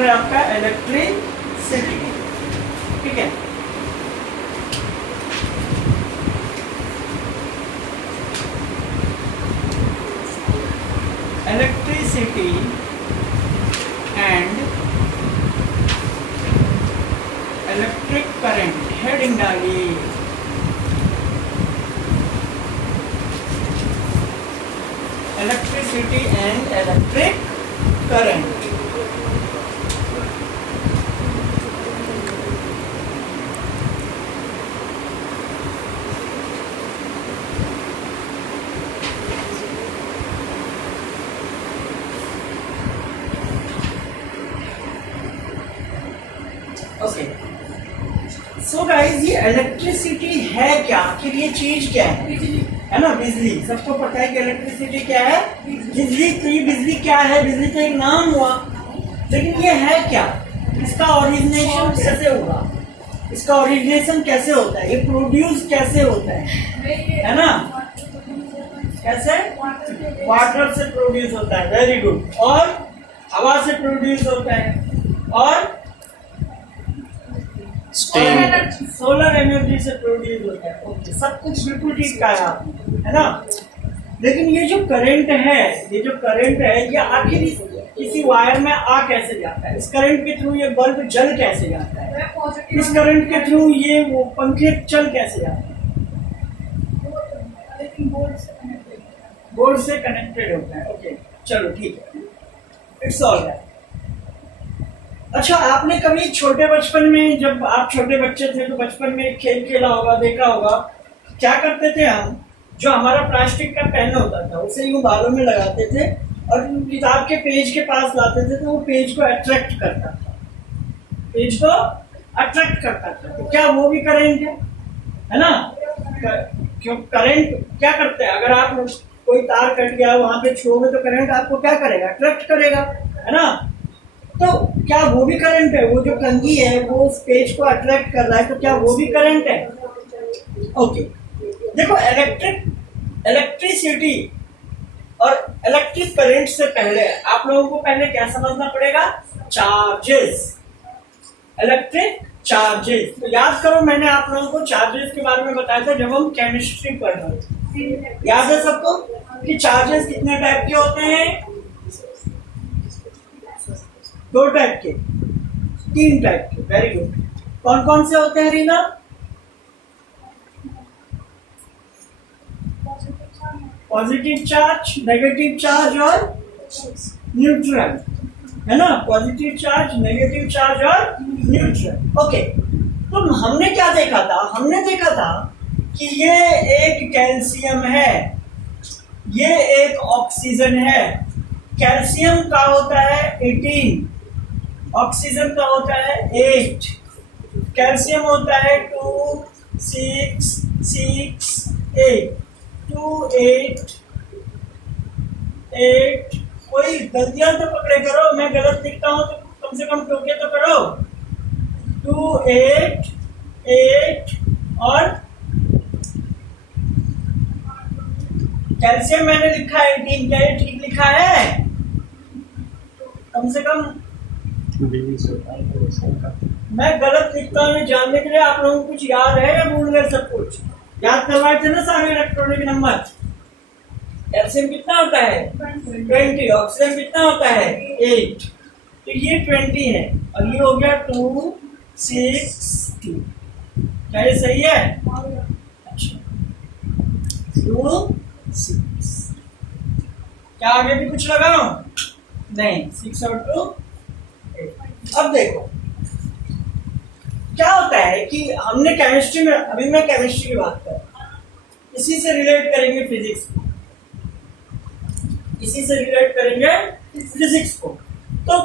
Chapter है आपका electricity, ठीक है। Electricity and electric current, heading डालिए। Electricity and electric current. Okay, so guys, ये इलेक्ट्रिसिटी है क्या, आखिर ये चीज क्या है ना? बिजली। सबको पता है कि इलेक्ट्रिसिटी क्या है, बिजली। तो ये बिजली क्या है? बिजली तो एक नाम हुआ, लेकिन ये है क्या? इसका ओरिजिनेशन कैसे हुआ, इसका ओरिजिनेशन कैसे होता है, ये प्रोड्यूस कैसे होता है ना? कैसे? वाटर से प्रोड्यूस होता है, वेरी गुड। और हवा से प्रोड्यूस होता है, और सोलर एनर्जी से प्रोड्यूस होता है। ओके, सब कुछ बिल्कुल ठीक कहा आपने, है ना? लेकिन ये जो करंट है, ये आखिर किसी वायर में आ कैसे जाता है? इस करंट के थ्रू ये बल्ब जल कैसे जाता है? इस करंट के थ्रू ये वो पंखे चल कैसे जाते हैं? बोर्ड से कनेक्टेड होता है। ओके, चलो ठीक है, इट्स ऑल राइट। अच्छा, आपने कभी छोटे बचपन में, जब आप छोटे बच्चे थे तो बचपन में खेल खेला होगा, देखा होगा, क्या करते थे हम? जो हमारा प्लास्टिक का पेन होता था उसे यूं बालों में लगाते थे और किताब के पेज के पास लाते थे, तो वो पेज को अट्रैक्ट करता था, तो क्या वो भी करंट है ना? क्यों करंट क्या करते हैं? अगर आप कोई तार कट गया वहां पे छोड़ोगे तो करंट आपको क्या करेगा? अट्रैक्ट करेगा, है ना? तो क्या वो भी करंट है? वो जो कंघी है वो उस पेज को अट्रैक्ट कर रहा है, तो क्या वो भी करंट है? ओके, देखो, इलेक्ट्रिसिटी और इलेक्ट्रिक करंट से पहले आप लोगों को पहले क्या समझना पड़ेगा? Charges, electric charges. तो याद करो, मैंने आप लोगों को चार्जेस के बारे में बताया था जब हम केमिस्ट्री पढ़ रहे थे। याद है सबको कि चार्जेस कितने टाइप के होते हैं? 2 टाइप के, 3 टाइप के। Very good. कौन कौन से होते हैं Reena? Positive charge, negative charge और न्यूट्रल, है ना? पॉजिटिव चार्ज, नेगेटिव चार्ज और न्यूट्रल। ओके, तो हमने क्या देखा था? हमने देखा था कि ये एक कैल्शियम है, ये एक ऑक्सीजन है। कैल्शियम का होता है 18, ऑक्सीजन का होता है 8, कैल्शियम होता है 2, 6, 6, 8, 2, 8, 8। कोई गलतियां तो पकड़े करो, मैं गलत लिखता हूं तो कम से कम टोके तो करो। 2, 8, 8 और कैल्शियम मैंने लिखा है 18, क्या ये ठीक लिखा है? कम से कम मैं गलत लिखता हूँ जानने के लिए। आप लोगों को कुछ याद है या भूल गए? सब कुछ याद करवाए थे ना सारे इलेक्ट्रॉनिक नंबर। कैल्शियम कितना होता है? 20। ऑक्सीजन कितना होता है? 8। तो ये 20 है और ये हो गया 2, 6, 2। क्या ये सही है? अच्छा, 2, 6। क्या आगे भी कुछ लगाओ? नहीं, 6 और 2। अब देखो क्या होता है कि हमने केमिस्ट्री में, अभी मैं केमिस्ट्री की बात कर रहा हूं, इसी से रिलेट करेंगे फिजिक्स को, इसी से रिलेट करेंगे फिजिक्स को। तो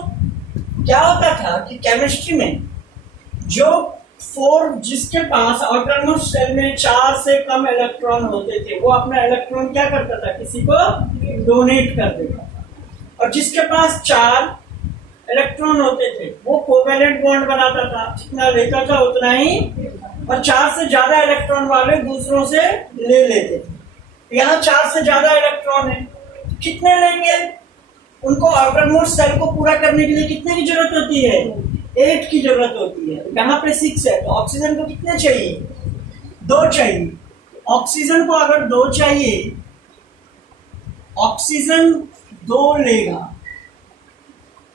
क्या होता था कि केमिस्ट्री में जो 4, जिसके पास ऑटोनमस शेल में 4 से कम इलेक्ट्रॉन होते थे, वो अपना इलेक्ट्रॉन क्या करता था? किसी को डोनेट कर देता था। और जिसके पास 4 इलेक्ट्रॉन होते थे वो कोवेलेंट बॉन्ड बनाता था, जितना लेता था उतना ही, और 4 से ज्यादा इलेक्ट्रॉन वाले दूसरों से ले लेते थे। यहाँ 4 से ज्यादा इलेक्ट्रॉन है, कितने लेंगे? उनको आउटर मोस्ट सेल को पूरा करने के लिए कितने की जरूरत होती है? 8 की जरूरत होती है। यहाँ पे 6 है, तो ऑक्सीजन को कितने चाहिए? 2 चाहिए। ऑक्सीजन को अगर 2 चाहिए, ऑक्सीजन 2 लेगा,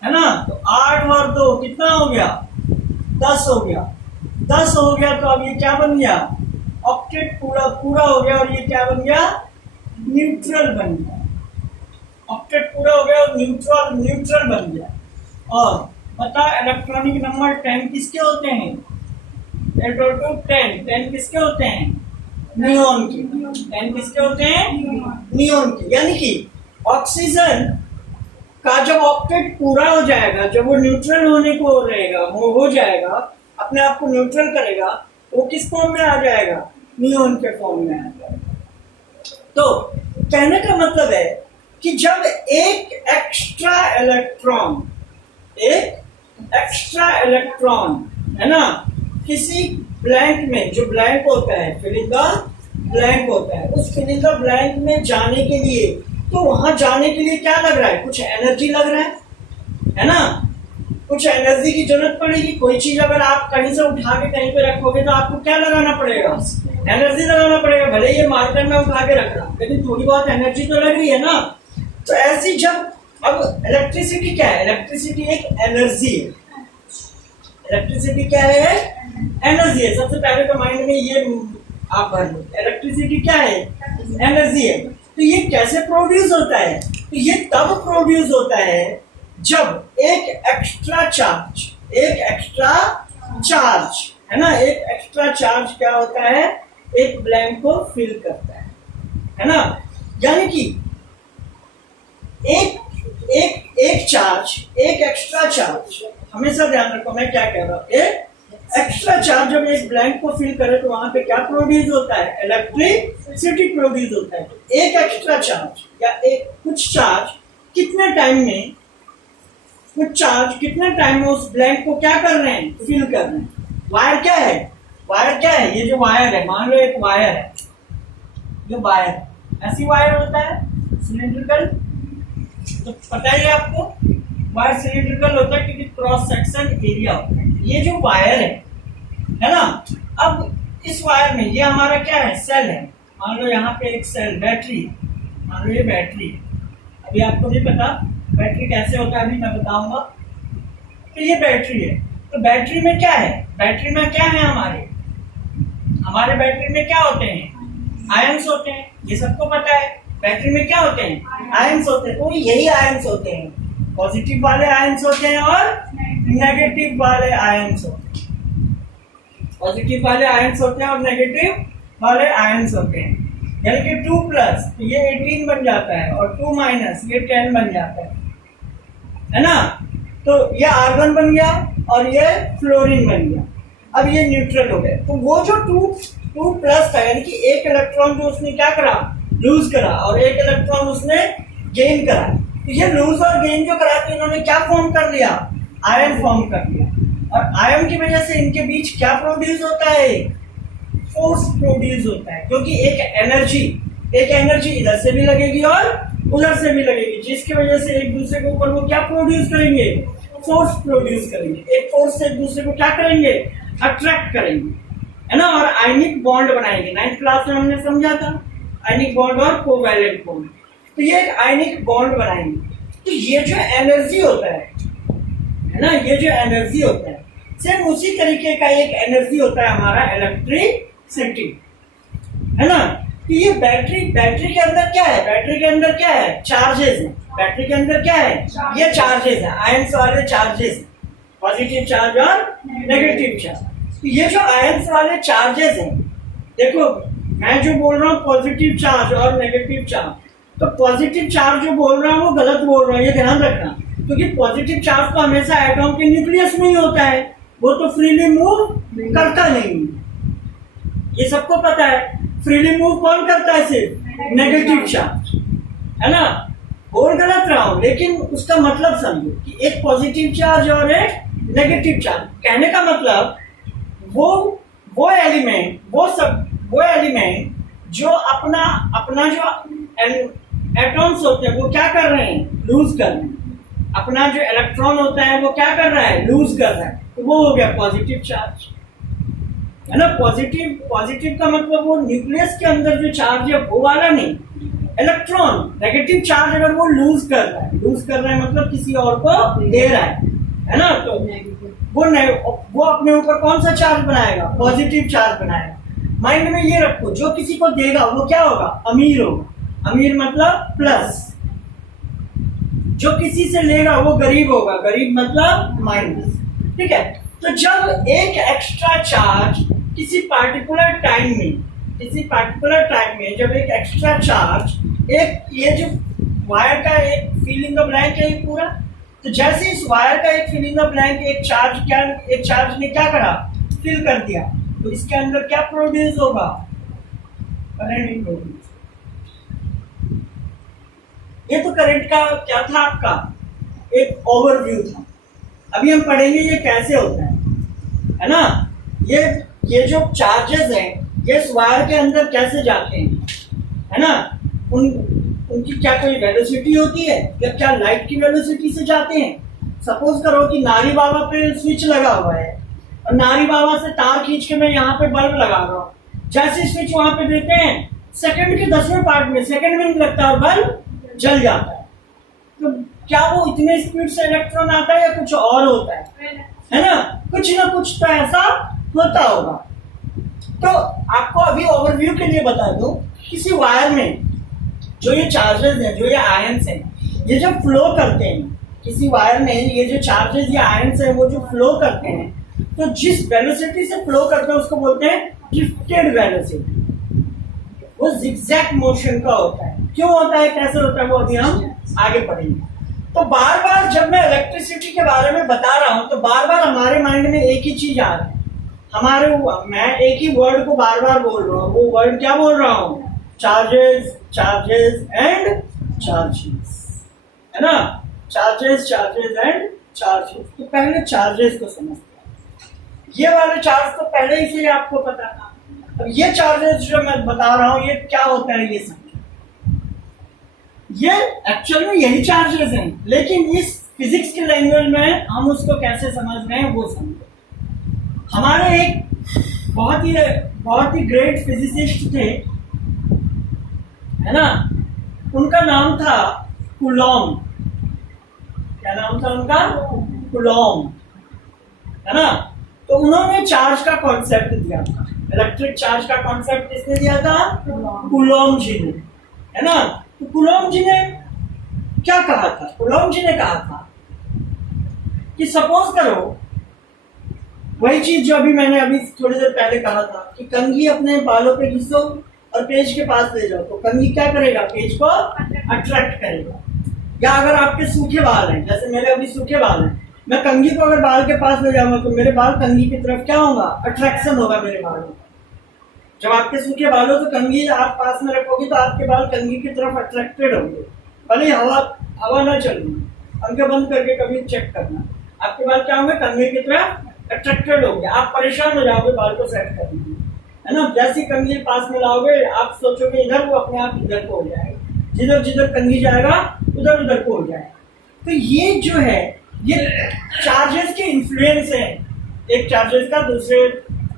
है ना, तो 8 और 2 कितना हो गया? 10 हो गया। 10 हो गया तो अब ये क्या बन गया? ऑक्टेट पूरा पूरा हो गया, और ये क्या बन गया? न्यूट्रल बन गया। ऑक्टेट पूरा हो गया और न्यूट्रल न्यूट्रल बन गया। और बता, इलेक्ट्रॉनिक नंबर 10 किसके होते हैं? 10 किसके होते हैं? नियोन के। 10 किसके होते हैं? नियोन के। यानी कि ऑक्सीजन का जब ऑक्टेट पूरा हो जाएगा, जब वो न्यूट्रल होने को रहेगा, वो हो जाएगा, अपने आप को न्यूट्रल करेगा, वो किस फॉर्म में आ जाएगा? नियोन के फॉर्म में आ जाएगा। तो कहने का मतलब है कि जब एक एक्स्ट्रा इलेक्ट्रॉन है ना, किसी ब्लैंक में, जो ब्लैंक होता है, फिल इन द ब्लैंक होता है, उस फिल इन द ब्लैंक में जाने के लिए, तो वहां जाने के लिए क्या लग रहा है? कुछ एनर्जी लग रहा है ना, कुछ एनर्जी की जरूरत पड़ेगी। कोई चीज अगर आप कहीं से उठा के कहीं पे रखोगे तो आपको क्या लगाना पड़ेगा? एनर्जी लगाना पड़ेगा। भले ये मार्केट में उठा के रख रहा, लेकिन थोड़ी बहुत एनर्जी तो लग रही है ना। तो ऐसी जब, अब इलेक्ट्रिसिटी क्या है? इलेक्ट्रिसिटी एक एनर्जी है। इलेक्ट्रिसिटी क्या है? एनर्जी है। सबसे पहले तो माइंड में ये आप भर लो, इलेक्ट्रिसिटी क्या है? एनर्जी है। तो ये कैसे प्रोड्यूस होता है? तो ये तब प्रोड्यूस होता है जब एक एक्स्ट्रा चार्ज है ना, एक एक्स्ट्रा चार्ज क्या होता है? एक ब्लैंक को फिल करता है ना। यानी कि एक चार्ज, एक एक्स्ट्रा चार्ज, हमेशा ध्यान रखो मैं क्या कह रहा हूं, एक एक्स्ट्रा चार्ज जब एक ब्लैंक को फिल करे तो वहां पे क्या प्रोड्यूस होता है? इलेक्ट्रिसिटी प्रोड्यूस होता है। एक एक्स्ट्रा चार्ज या एक कुछ चार्ज कितने टाइम में, उस ब्लैंक को क्या कर रहे हैं? फिल कर रहे हैं। वायर क्या है? ये जो वायर है, मान लो एक वायर है, ये वायर ऐसी वायर होता है सिलिंड्रिकल, तो पता ही है आपको वायर सिलिंड्रिकल होता है क्योंकि क्रॉस सेक्शन एरिया होता है। ये जो वायर है ना, अब इस वायर में ये हमारा क्या है? सेल है। मान लो यहाँ पे एक सेल, बैटरी, मान लो ये बैटरी है। अभी आपको नहीं पता बैटरी कैसे होता है, अभी मैं बताऊंगा। तो ये बैटरी है। तो बैटरी में क्या है? बैटरी में क्या है? हमारे बैटरी में क्या होते हैं? आयंस होते हैं। ये सबको पता है। बैटरी में क्या होते हैं? आयंस होते हैं। तो यही आयंस होते हैं, पॉजिटिव वाले आयंस होते हैं और नेगेटिव वाले आयंस होते हैं। पॉजिटिव वाले आयंस होते हैं और नेगेटिव वाले आयंस होते हैं। यानी कि 2 प्लस तो ये 18 बन जाता है, और 2 माइनस ये 10 बन जाता है ना। तो ये आर्गन बन गया और ये फ्लोरीन बन गया। अब ये न्यूट्रल हो गए। तो वो जो 2 प्लस था, यानी कि एक इलेक्ट्रॉन जो उसने क्या करा? लूज करा, और एक इलेक्ट्रॉन उसने गेन करा। तो ये लूज और गेन जो करा, तो इन्होंने क्या फॉर्म कर लिया? आयन फॉर्म कर लिया। और आयन की वजह से इनके बीच क्या प्रोड्यूस होता है? फोर्स प्रोड्यूस होता है, क्योंकि एक एनर्जी इधर से भी लगेगी और उधर से भी लगेगी, जिसकी वजह से एक दूसरे के ऊपर वो क्या प्रोड्यूस करेंगे? फोर्स प्रोड्यूस करेंगे। एक फोर्स से एक दूसरे को क्या करेंगे? अट्रैक्ट करेंगे, है ना। और आयनिक बॉन्ड बनाएंगे। 9th क्लास में हमने समझा था आयनिक बॉन्ड और कोवैलेंट बॉन्ड। तो ये एक आयनिक बॉन्ड बनाएंगे। तो ये जो एनर्जी होता है ना, ये जो एनर्जी होता है, सेम उसी तरीके का एक एनर्जी होता है हमारा इलेक्ट्रिसिटी, है ना। तो ये बैटरी के अंदर क्या है? बैटरी के अंदर क्या है? चार्जेस है। बैटरी के अंदर क्या है? ये चार्जेस है, आयंस वाले चार्जेस है, पॉजिटिव चार्ज और नेगेटिव चार्ज। तो ये जो आयंस वाले चार्जेस हैं, देखो मैं जो बोल रहा हूँ पॉजिटिव चार्ज और नेगेटिव चार्ज, तो पॉजिटिव चार्ज जो बोल रहा हूँ वो गलत बोल रहा हूँ, ये ध्यान रखना। क्योंकि पॉजिटिव चार्ज तो हमेशा एटॉम के न्यूक्लियस में ही होता है, वो तो फ्रीली मूव करता नहीं, ये सबको पता है। फ्रीली मूव कौन करता है? सिर्फ नेगेटिव चार्ज, है ना। बोल गलत रहा हूं, लेकिन उसका मतलब समझो कि एक पॉजिटिव चार्ज और एक नेगेटिव चार्ज। कहने का मतलब वो एलिमेंट जो अपना जो एटॉम्स होते हैं वो क्या कर रहे हैं, लूज कर रहे हैं। अपना जो इलेक्ट्रॉन होता है वो क्या कर रहा है, लूज कर रहा है, तो वो हो गया पॉजिटिव चार्ज, है ना। पॉजिटिव का मतलब वो न्यूक्लियस के अंदर जो चार्ज है वो वाला नहीं, इलेक्ट्रॉन। नेगेटिव चार्ज अगर वो लूज कर रहा है मतलब किसी और को दे रहा है ना, तो वो अपने ऊपर कौन सा चार्ज बनाएगा, पॉजिटिव चार्ज बनाएगा। माइंड में ये रखो, जो किसी को देगा वो क्या होगा, अमीर होगा। अमीर मतलब प्लस। जो किसी से लेगा वो गरीब होगा, गरीब मतलब माइनस। ठीक है, तो जब एक एक्स्ट्रा चार्ज किसी पार्टिकुलर टाइम में जब एक एक्स्ट्रा चार्ज, एक ये जो वायर का एक फिल इन द ब्लैंक है पूरा, तो जैसे इस वायर का एक फिल इन द ब्लैंक एक चार्ज ने क्या करा, फिल कर दिया, तो इसके अंदर क्या प्रोड्यूस होगा, करंट प्रोड्यूस। ये तो करंट का क्या था, आपका एक ओवरव्यू था। अभी हम पढ़ेंगे ये कैसे होता है ना। ये जो चार्जेस हैं ये इस वायर के अंदर कैसे जाते हैं, है ना। उनकी क्या कोई वेलोसिटी होती है, या क्या लाइट की वेलोसिटी से जाते हैं। सपोज करो कि नारी बाबा पे स्विच लगा हुआ है और नारी बाबा से तार खींच के मैं यहाँ पे बल्ब लगा रहा हूँ। जैसे स्विच वहां पे देते हैं, सेकंड के 10वें पार्ट में, सेकंड में नहीं लगता और बल्ब जल जाता है। तो क्या वो इतने स्पीड से इलेक्ट्रॉन आता है या कुछ और होता है ना, कुछ ना कुछ तो ऐसा होता होगा। तो आपको अभी ओवरव्यू के लिए बता दूं, किसी वायर में जो ये चार्जेस हैं, जो ये आयंस हैं, ये जब फ्लो करते हैं किसी वायर में, ये जो चार्जेस या आयंस हैं वो जो फ्लो करते हैं, तो जिस वेलोसिटी से फ्लो करते हैं उसको बोलते हैं ड्रिफ्टेड वेलोसिटी। वो जिगजैग मोशन का होता है। क्यों होता है, कैसे होता है, वो अभी हम आगे पढ़ेंगे। तो बार बार जब मैं इलेक्ट्रिसिटी के बारे में बता रहा हूं तो बार बार हमारे माइंड में एक ही चीज आ रहा है। मैं एक ही वर्ड को बार बार बोल रहा हूँ। वो वर्ड क्या बोल रहा हूँ, चार्जेस एंड चार्जेस, है ना। Charges and charges. तो पहले चार्जेस को समझते हैं। ये वाले चार्ज तो पहले ही से आपको पता था। अब ये चार्जेस जो मैं बता रहा हूँ ये क्या होता है, ये समझो। ये एक्चुअल में यही चार्जेस हैं, लेकिन इस फिजिक्स के लैंग्वेज में हम उसको कैसे समझ रहे हैं वो समझो। हमारे एक बहुत ही ग्रेट फिजिसिस्ट थे, है ना। उनका नाम था कूलॉम। क्या नाम था उनका, कूलॉम, है ना। तो उन्होंने चार्ज का कॉन्सेप्ट दिया था, इलेक्ट्रिक चार्ज का कॉन्सेप्ट किसने दिया था, कूलॉम जी ने, है ना। तो कूलॉम जी ने क्या कहा था, कूलॉम जी ने कहा था कि सपोज करो, वही चीज जो मैंने थोड़ी देर पहले कहा था कि कंघी अपने बालों पे घिसो और पेज के पास ले जाओ, तो कंघी क्या करेगा, पेज को अट्रैक्ट करेगा। या अगर आपके सूखे बाल हैं, जैसे मेरे अभी सूखे बाल हैं, मैं कंघी को अगर बाल के पास ले जाऊंगा तो मेरे बाल कंघी की तरफ क्या होगा, अट्रैक्शन होगा मेरे बालों का। जब आपके सूखे बाल हो तो कंघी आप पास में रखोगे तो आपके बाल कंघी की तरफ अट्रैक्टेड होंगे, भले हवा ना चल रही। अंकें बंद करके कभी चेक करना, आपके बाल क्या होंगे, कंघी की तरफ अट्रैक्टेड होंगे। आप परेशान हो जाओगे बाल को सेट करने में, है ना। जैसी कंघी पास में लाओगे आप सोचोगे इधर, वो अपने आप इधर को हो जाएगा। जिधर जिधर कंघी जाएगा उधर उधर को हो जाएगा। तो ये जो है ये चार्जेस के इन्फ्लुएंस है। एक चार्जेस का दूसरे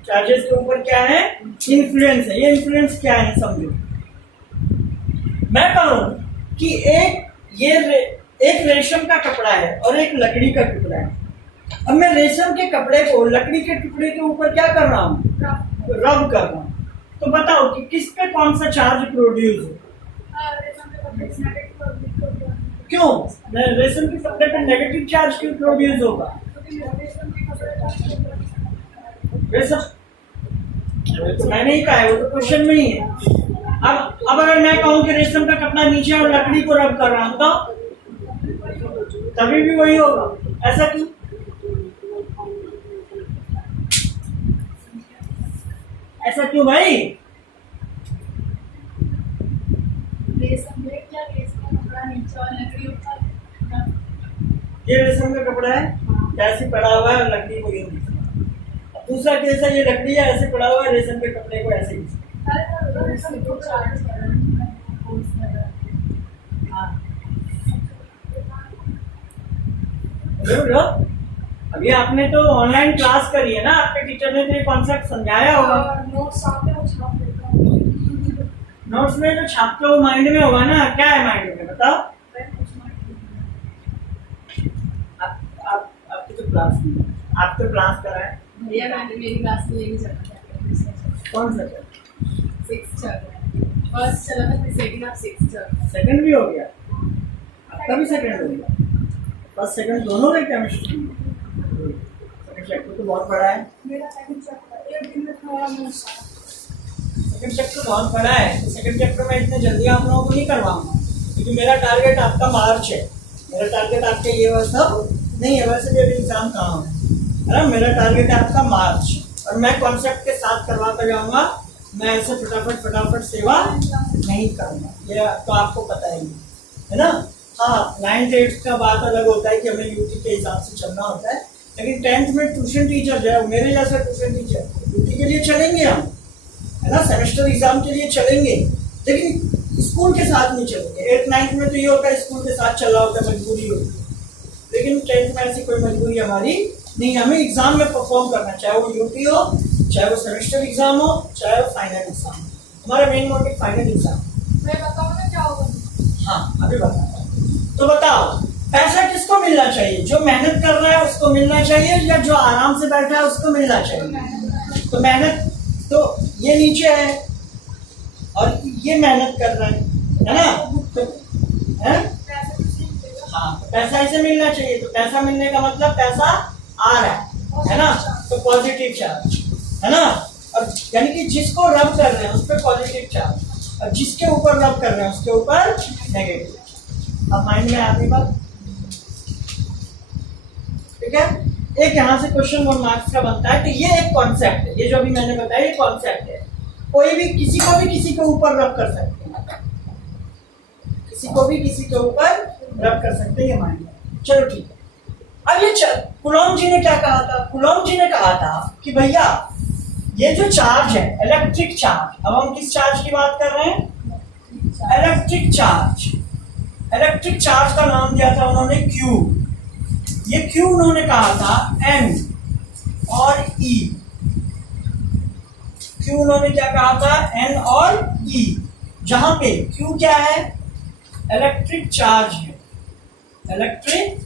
चार्जेस के ऊपर क्या है, इन्फ्लुएंस है। ये इन्फ्लुएंस क्या है समझो। मैं कहूं कि एक रेशम का कपड़ा है और एक लकड़ी का टुकड़ा है। अब मैं रेशम के कपड़े को लकड़ी के टुकड़े के ऊपर क्या कर रहा हूँ, रब कर रहा हूँ। तो बताओ कि किस पे कौन सा चार्ज प्रोड्यूस हो, क्यों रेशम के कपड़े पे नेगेटिव चार्ज क्यों प्रोड्यूस होगा, रेशम तो मैंने ही कहा है, वो तो क्वेश्चन में ही है। अब अगर मैं कहूँ कि रेशम का कपड़ा नीचे और लकड़ी को रब कर रहा हूँ तो तभी भी वही होगा। ऐसा क्यों, ऐसा क्यों भाई। ये रेशम का कपड़ा है, ऐसे पड़ा हुआ है और लकड़ी को यूं घिसना। दूसरा केस है, ये लकड़ी है ऐसे पड़ा हुआ है, रेशम के कपड़े को ऐसे घिसना। अभी आपने तो ऑनलाइन क्लास करी है ना, आपके टीचर ने तो ये कॉन्सेप्ट समझाया होगा। नोट्स में जो छापते हो माइंड में होगा ना, क्या है माइंड में बताओ? आपकी तो क्लास नहीं, आप तो क्लास करा है भैया, मैंने मेरी क्लास में यही चला था। कौन सा चल? 6 चल रहा है, फर्स्ट चला था, फिर सेकंड, अब 6 चल रहा है। सेकंड भी हो गया, आपका भी सेकंड हो गया, फर्स्ट सेकंड दोनों में केमिस्ट्री। सेकंड चैप्टर तो बहुत बड़ा है, मेरा सेकंड चैप्टर एक दिन में थोड़ा बहुत सारा। सेकंड चैप्टर बहुत बड़ा है। सेकंड चैप्टर में इतने जल्दी आप लोगों को नहीं करवाऊंगा, क्योंकि मेरा टारगेट आपका मार्च है। मेरा टारगेट आपके ये वर्ष सब नहीं है, वैसे भी अभी एग्जाम कहाँ है ना। मेरा टारगेट है आपका मार्च, और मैं कॉन्सेप्ट के साथ करवाता जाऊंगा। मैं ऐसे फटाफट सेवा नहीं करूँगा, ये तो आपको पता ही है ना। हाँ, 9th 8th का बात अलग होता है कि हमें यूटी के हिसाब से चलना होता है, लेकिन 10th में ट्यूशन टीचर जो है, मेरे जैसा ट्यूशन टीचर यूटी के लिए चलेंगे हम, है ना, सेमेस्टर एग्जाम के लिए चलेंगे, लेकिन स्कूल के साथ नहीं चलेंगे। 8th 9th में तो ये होता है स्कूल के साथ चल रहा होता है, मजबूरी होती है, लेकिन 10th में ऐसी कोई मजबूरी हमारी नहीं। हमें एग्जाम में परफॉर्म करना, चाहे वो यूटी हो, चाहे वो सेमेस्टर एग्जाम हो, चाहे वो फाइनल एग्जाम हो। हमारा मेन मोटिव फाइनल एग्जाम। मैं बताऊँ ना क्या होगा? हाँ, अभी बताता हूँ। तो बताओ, पैसा किसको मिलना चाहिए? जो मेहनत कर रहा है उसको मिलना चाहिए, या जो आराम से बैठा है उसको मिलना चाहिए? तो मेहनत, तो ये नीचे है और ये मेहनत कर रहा है ना, तो है? हाँ, तो पैसा इसे मिलना चाहिए। तो पैसा मिलने का मतलब पैसा आ रहा है ना, तो पॉजिटिव चार्ज है ना। और यानी कि जिसको रब कर रहे हैं उस पर पॉजिटिव चार्ज, और जिसके ऊपर रब कर रहे हैं उसके ऊपर नेगेटिव। अब माइंड में आती बात, ठीक है। एक यहाँ से क्वेश्चन 1 मार्क्स का बनता है कि ये एक कॉन्सेप्ट है, ये जो अभी मैंने बताया ये कॉन्सेप्ट है। कोई भी किसी को भी किसी के ऊपर रब कर सकते हैं, किसी को भी किसी के ऊपर रब कर सकते हैं, ये माइंड में। चलो ठीक है। अब ये कुलॉम जी ने क्या कहा था? कुलॉम जी ने कहा था कि भैया ये जो चार्ज है इलेक्ट्रिक चार्ज, अब हम किस चार्ज की बात कर रहे हैं? Electric charge. इलेक्ट्रिक चार्ज का नाम दिया था उन्होंने Q। ये Q उन्होंने कहा था N और E। Q उन्होंने क्या कहा था? N और E। जहां पे Q क्या है? इलेक्ट्रिक चार्ज है, इलेक्ट्रिक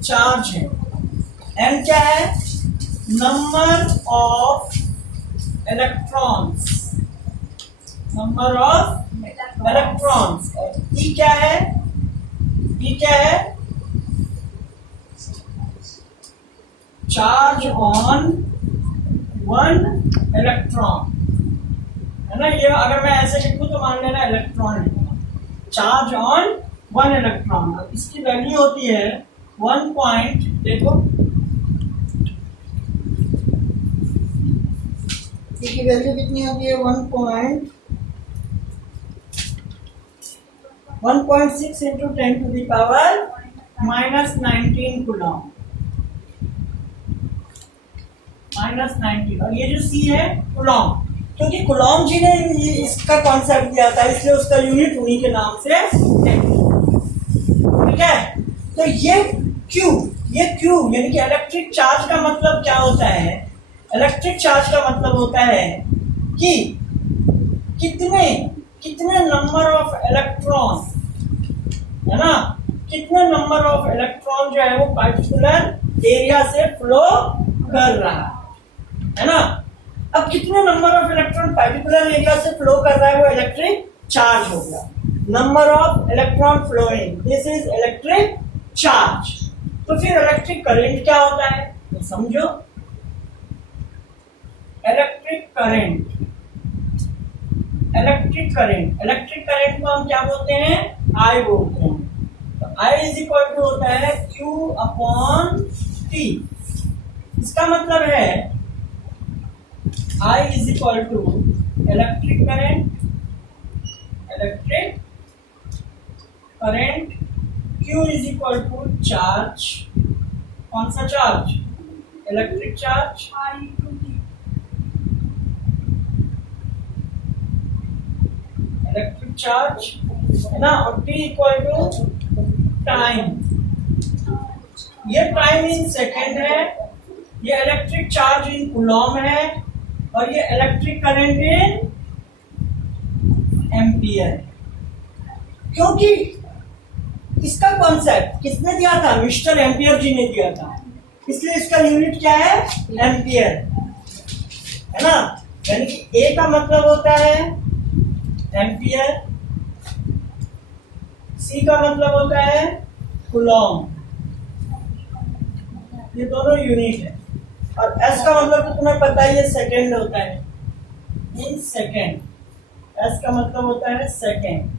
चार्ज है। N क्या है? Number of electrons, number of electrons. E क्या है? E क्या है? चार्ज ऑन 1 इलेक्ट्रॉन, है ना। ये अगर मैं ऐसे लिखूं तो मान लेना इलेक्ट्रॉन लिखूंगा, चार्ज ऑन 1 इलेक्ट्रॉन। इसकी वैल्यू होती है 1 पॉइंट, देखो इसकी वैल्यू कितनी होती है? 1.6 into 10 to the power -19 coulomb, -19। और ये जो C है कुलॉम, क्योंकि कुलॉम जी ने इसका कॉन्सेप्ट दिया था, इसलिए उसका यूनिट उन्हीं के नाम से है, ठीक है। तो ये Q यानी कि इलेक्ट्रिक चार्ज का मतलब क्या होता है? इलेक्ट्रिक चार्ज का मतलब होता है कि कितने नंबर ऑफ इलेक्ट्रॉन, है ना, कितने नंबर ऑफ इलेक्ट्रॉन जो है वो पर्टिकुलर एरिया से फ्लो कर रहा है ना। अब कितने number of electron particular area से फ्लो कर रहा है वो इलेक्ट्रिक चार्ज हो गया। Number of electron flowing, this is electric charge. तो फिर इलेक्ट्रिक करंट क्या होता है? तो समझो, इलेक्ट्रिक करंट इलेक्ट्रिक करंट को हम क्या बोलते हैं? I बोलते हैं। तो I इज इक्वल टू होता है Q अपॉन T। इसका मतलब है I is equal to electric current, Q is equal to charge. कौन सा चार्ज? Electric charge. इलेक्ट्रिक चार्ज है ना, और T इक्वल टू टाइम, ये टाइम इन सेकेंड है, ये इलेक्ट्रिक चार्ज इन कूलॉम है, और ये इलेक्ट्रिक करंट इन एम्पियर। क्योंकि इसका कॉन्सेप्ट किसने दिया था? मिस्टर एम्पियर जी ने दिया था, इसलिए इसका यूनिट क्या है? एम्पियर, है ना। यानी कि ए का मतलब होता है एम्पियर, सी का मतलब होता है कूलॉम, ये दोनों यूनिट है। और एस का मतलब तो तुम्हें पता ही है, सेकेंड होता है, इन सेकेंड। एस का मतलब होता है सेकेंड,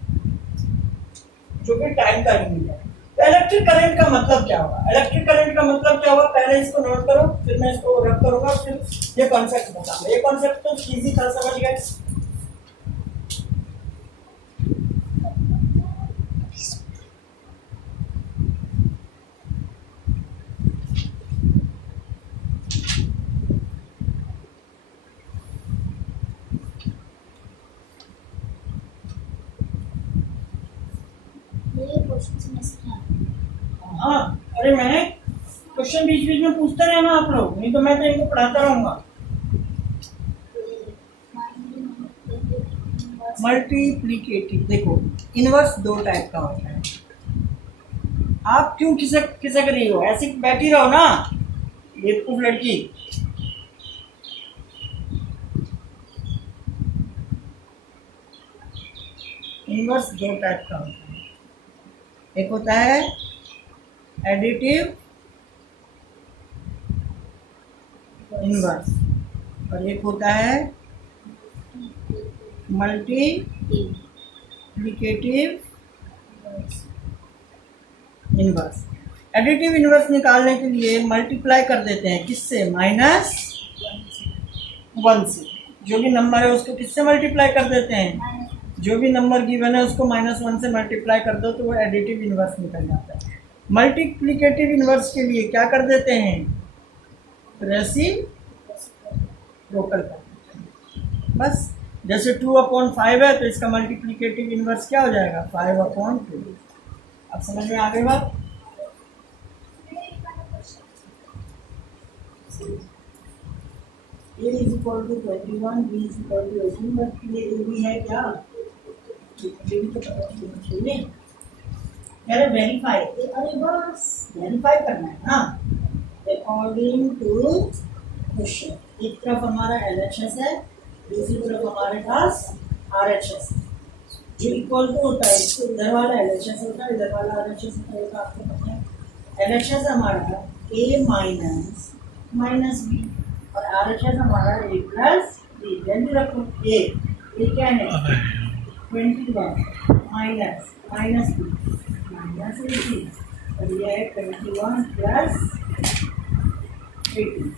जो कि टाइम का यूनिट है। तो इलेक्ट्रिक करंट का मतलब क्या होगा? इलेक्ट्रिक करंट का मतलब क्या होगा? पहले इसको नोट करो, फिर मैं इसको रब करूंगा, फिर ये कॉन्सेप्ट बताऊंगा। ये कॉन्सेप्ट तो इजी था, समझ गए। हाँ, अरे मैंने क्वेश्चन बीच बीच में पूछते रहना आप लोग, नहीं तो मैं तो इनको पढ़ाता रहूंगा। मल्टीप्लीकेटिव, देखो इनवर्स दो टाइप का होता है। आप क्यों खिसक खिसक रही हो? ऐसे बैठी रहो ना, बेवकूफ लड़की। इनवर्स दो टाइप का होता है, एक होता है एडिटिव इनवर्स, और एक होता है मल्टीप्लिकेटिव इनवर्स। एडिटिव इनवर्स निकालने के लिए मल्टीप्लाई कर देते हैं, किससे? -1 से। जो भी नंबर है उसको किससे मल्टीप्लाई कर देते हैं? जो भी नंबर गिवन है उसको -1 से मल्टीप्लाई कर दो तो वो एडिटिव इनवर्स निकल जाता है। मल्टीप्लिकेटिव इनवर्स के लिए क्या कर देते हैं? रेसिप्रोकल कर देते हैं, बस। जैसे 2/5 है तो इसका मल्टीप्लिकेटिव इनवर्स क्या हो जाएगा? 5/2। अब समझ में आ गई बात? A is equal to 21, B is equal to 18, but ये A भी है क्या? ये भी तो पता चाहिए। कह रहे वेरीफाई, अरे बस वेरीफाई करना है ना, अकॉर्डिंग टू क्वेश्चन। एक तरफ हमारा LHS है, दूसरी तरफ हमारे पास RHS है। जो इक्वल टू होता है, इसको इधर वाला LHS होता है, इधर वाला RHS होता है, तो आपको पता है। LHS हमारा A माइनस B, और RHS हमारा A प्लस B। वैल्यू रखो, A क्या है? 21 माइनस B माइनस 18, और ये है 21 प्लस 18।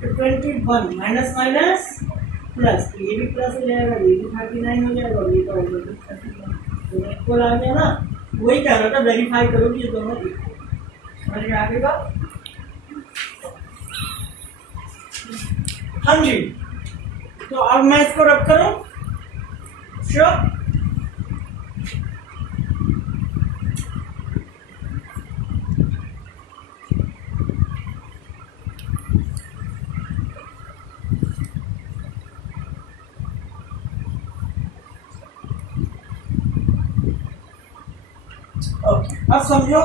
तो 21 माइनस प्लस, ये भी प्लस हो जाएगा, ये भी 39 हो जाएगा, और ये तो ऑलरेडी 39 इक्वल आ गया ना। वही कह रहा था, वेरीफाई करो कि ये दोनों इक्वल। समझ में आ गई बात? हाँ जी, तो अब मैं इसको रब करूं, श्योर। ओके, अब समझो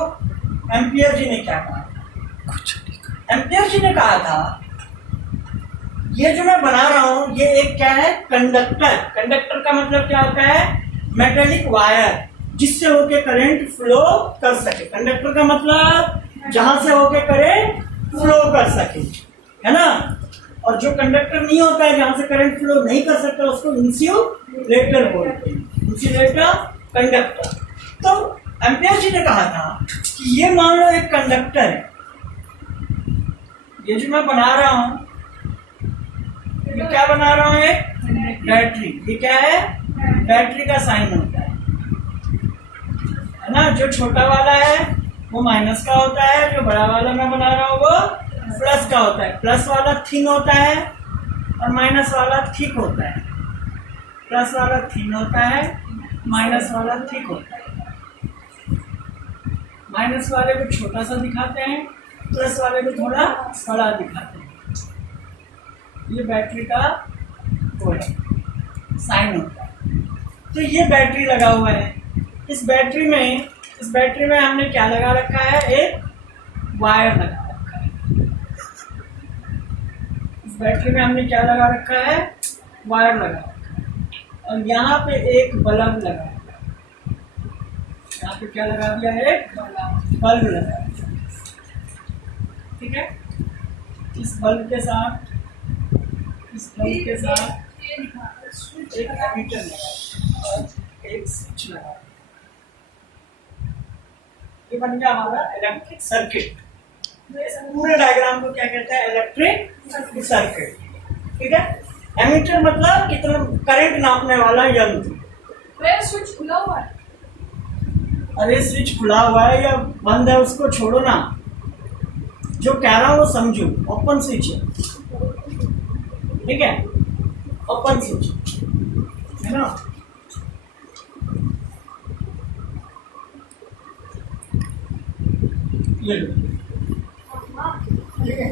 एम्पियर जी ने क्या कहा। एम्पियर जी ने कहा था ये जो मैं बना रहा हूं ये एक क्या है? कंडक्टर। कंडक्टर का मतलब क्या होता है? मेटेलिक वायर, जिससे होके करंट फ्लो कर सके। कंडक्टर का मतलब जहां से होके करंट फ्लो कर सके, है ना। और जो कंडक्टर नहीं होता है, जहां से करंट फ्लो नहीं कर सकता, उसको इंसुलेटर बोलते हैं। Insulator, conductor. तो एम्पियर जी ने कहा था कि ये मान लो एक कंडक्टर है, ये जो मैं बना रहा हूं, ये क्या बना रहा हूं? एक बैटरी। ये क्या है? बैटरी का साइन होता है ना। जो छोटा वाला है वो माइनस का होता है, जो बड़ा वाला मैं बना रहा हूँ वो प्लस का होता है। प्लस वाला थिन होता है और माइनस वाला थिक होता है। प्लस वाला थिन होता है, माइनस वाला थिक होता है। माइनस वाले को छोटा सा दिखाते हैं प्लस वाले को थोड़ा बड़ा दिखाते हैं। ये बैटरी का वो है, साइन होता है। तो ये बैटरी लगा हुआ है। इस बैटरी में हमने क्या लगा रखा है, एक वायर लगा रखा है। इस बैटरी में हमने क्या लगा रखा है, वायर लगा रखा है। और यहाँ पे एक बल्ब लगा है। यहाँ पे क्या लगा दिया है, बल्ब लगा दिया। ठीक है, इस बल्ब के साथ एक एमीटर लगा और एक स्विच लगा। ये बन गया हमारा इलेक्ट्रिक सर्किट। पूरे डायग्राम को क्या कहते हैं, इलेक्ट्रिक सर्किट। ठीक है, एमीटर मतलब कितना करंट नापने वाला यंत्र। स्विच खुला हुआ है। अरे स्विच खुला हुआ है या बंद है उसको छोड़ो ना, जो कह रहा हूं वो समझो। ओपन स्विच है, ठीक है, ओपन स्विच है ना। ये लो, ठीक है,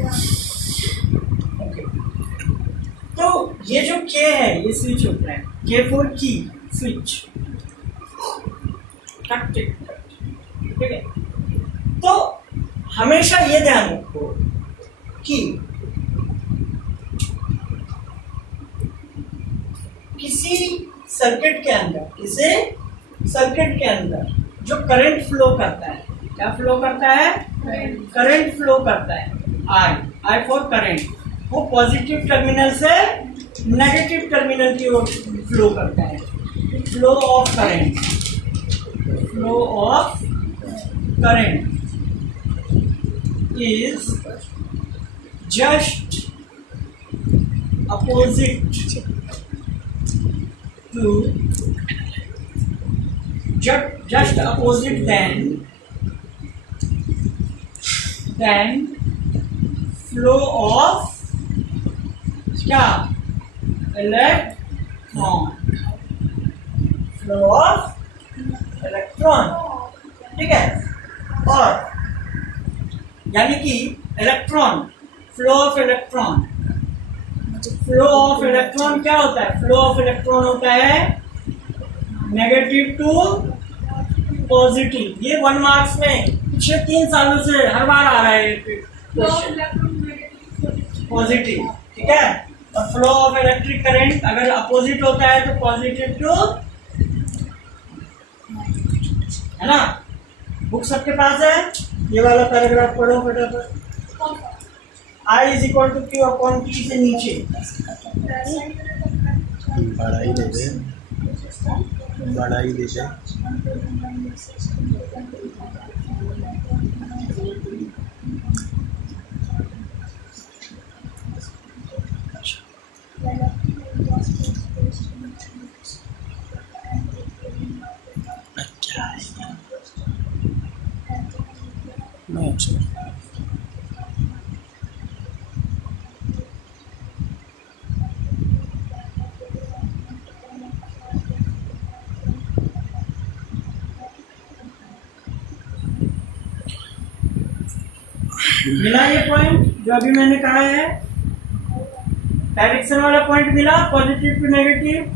ओके। तो ये जो के है, ये स्विच होता है, के फॉर की, स्विच। ठीक है, तो हमेशा ये ध्यान रखो कि किसी सर्किट के अंदर जो करंट फ्लो करता है, क्या फ्लो करता है, करंट फ्लो करता है, आई फॉर करंट, वो पॉजिटिव टर्मिनल से नेगेटिव टर्मिनल की ओर फ्लो करता है। Flow of current is just opposite than flow of क्या, इलेक्ट्रॉन। ठीक है, और यानी कि इलेक्ट्रॉन, फ्लो ऑफ इलेक्ट्रॉन क्या होता है, फ्लो ऑफ इलेक्ट्रॉन होता है नेगेटिव टू पॉजिटिव। ये 1 मार्क्स में पिछले 3 सालों से हर बार आ रहा है पॉजिटिव। ठीक है, और फ्लो ऑफ इलेक्ट्रिक करंट अगर अपोजिट होता है तो पॉजिटिव टू, है ना। बुक सबके पास है, ये वाला पैराग्राफ पढ़ो फटाफट। I is equal to Q upon T से नीचे बढ़ाई दे दे। मिला ये पॉइंट जो अभी मैंने कहा है, डायरेक्शन वाला पॉइंट मिला, पॉजिटिव टू नेगेटिव।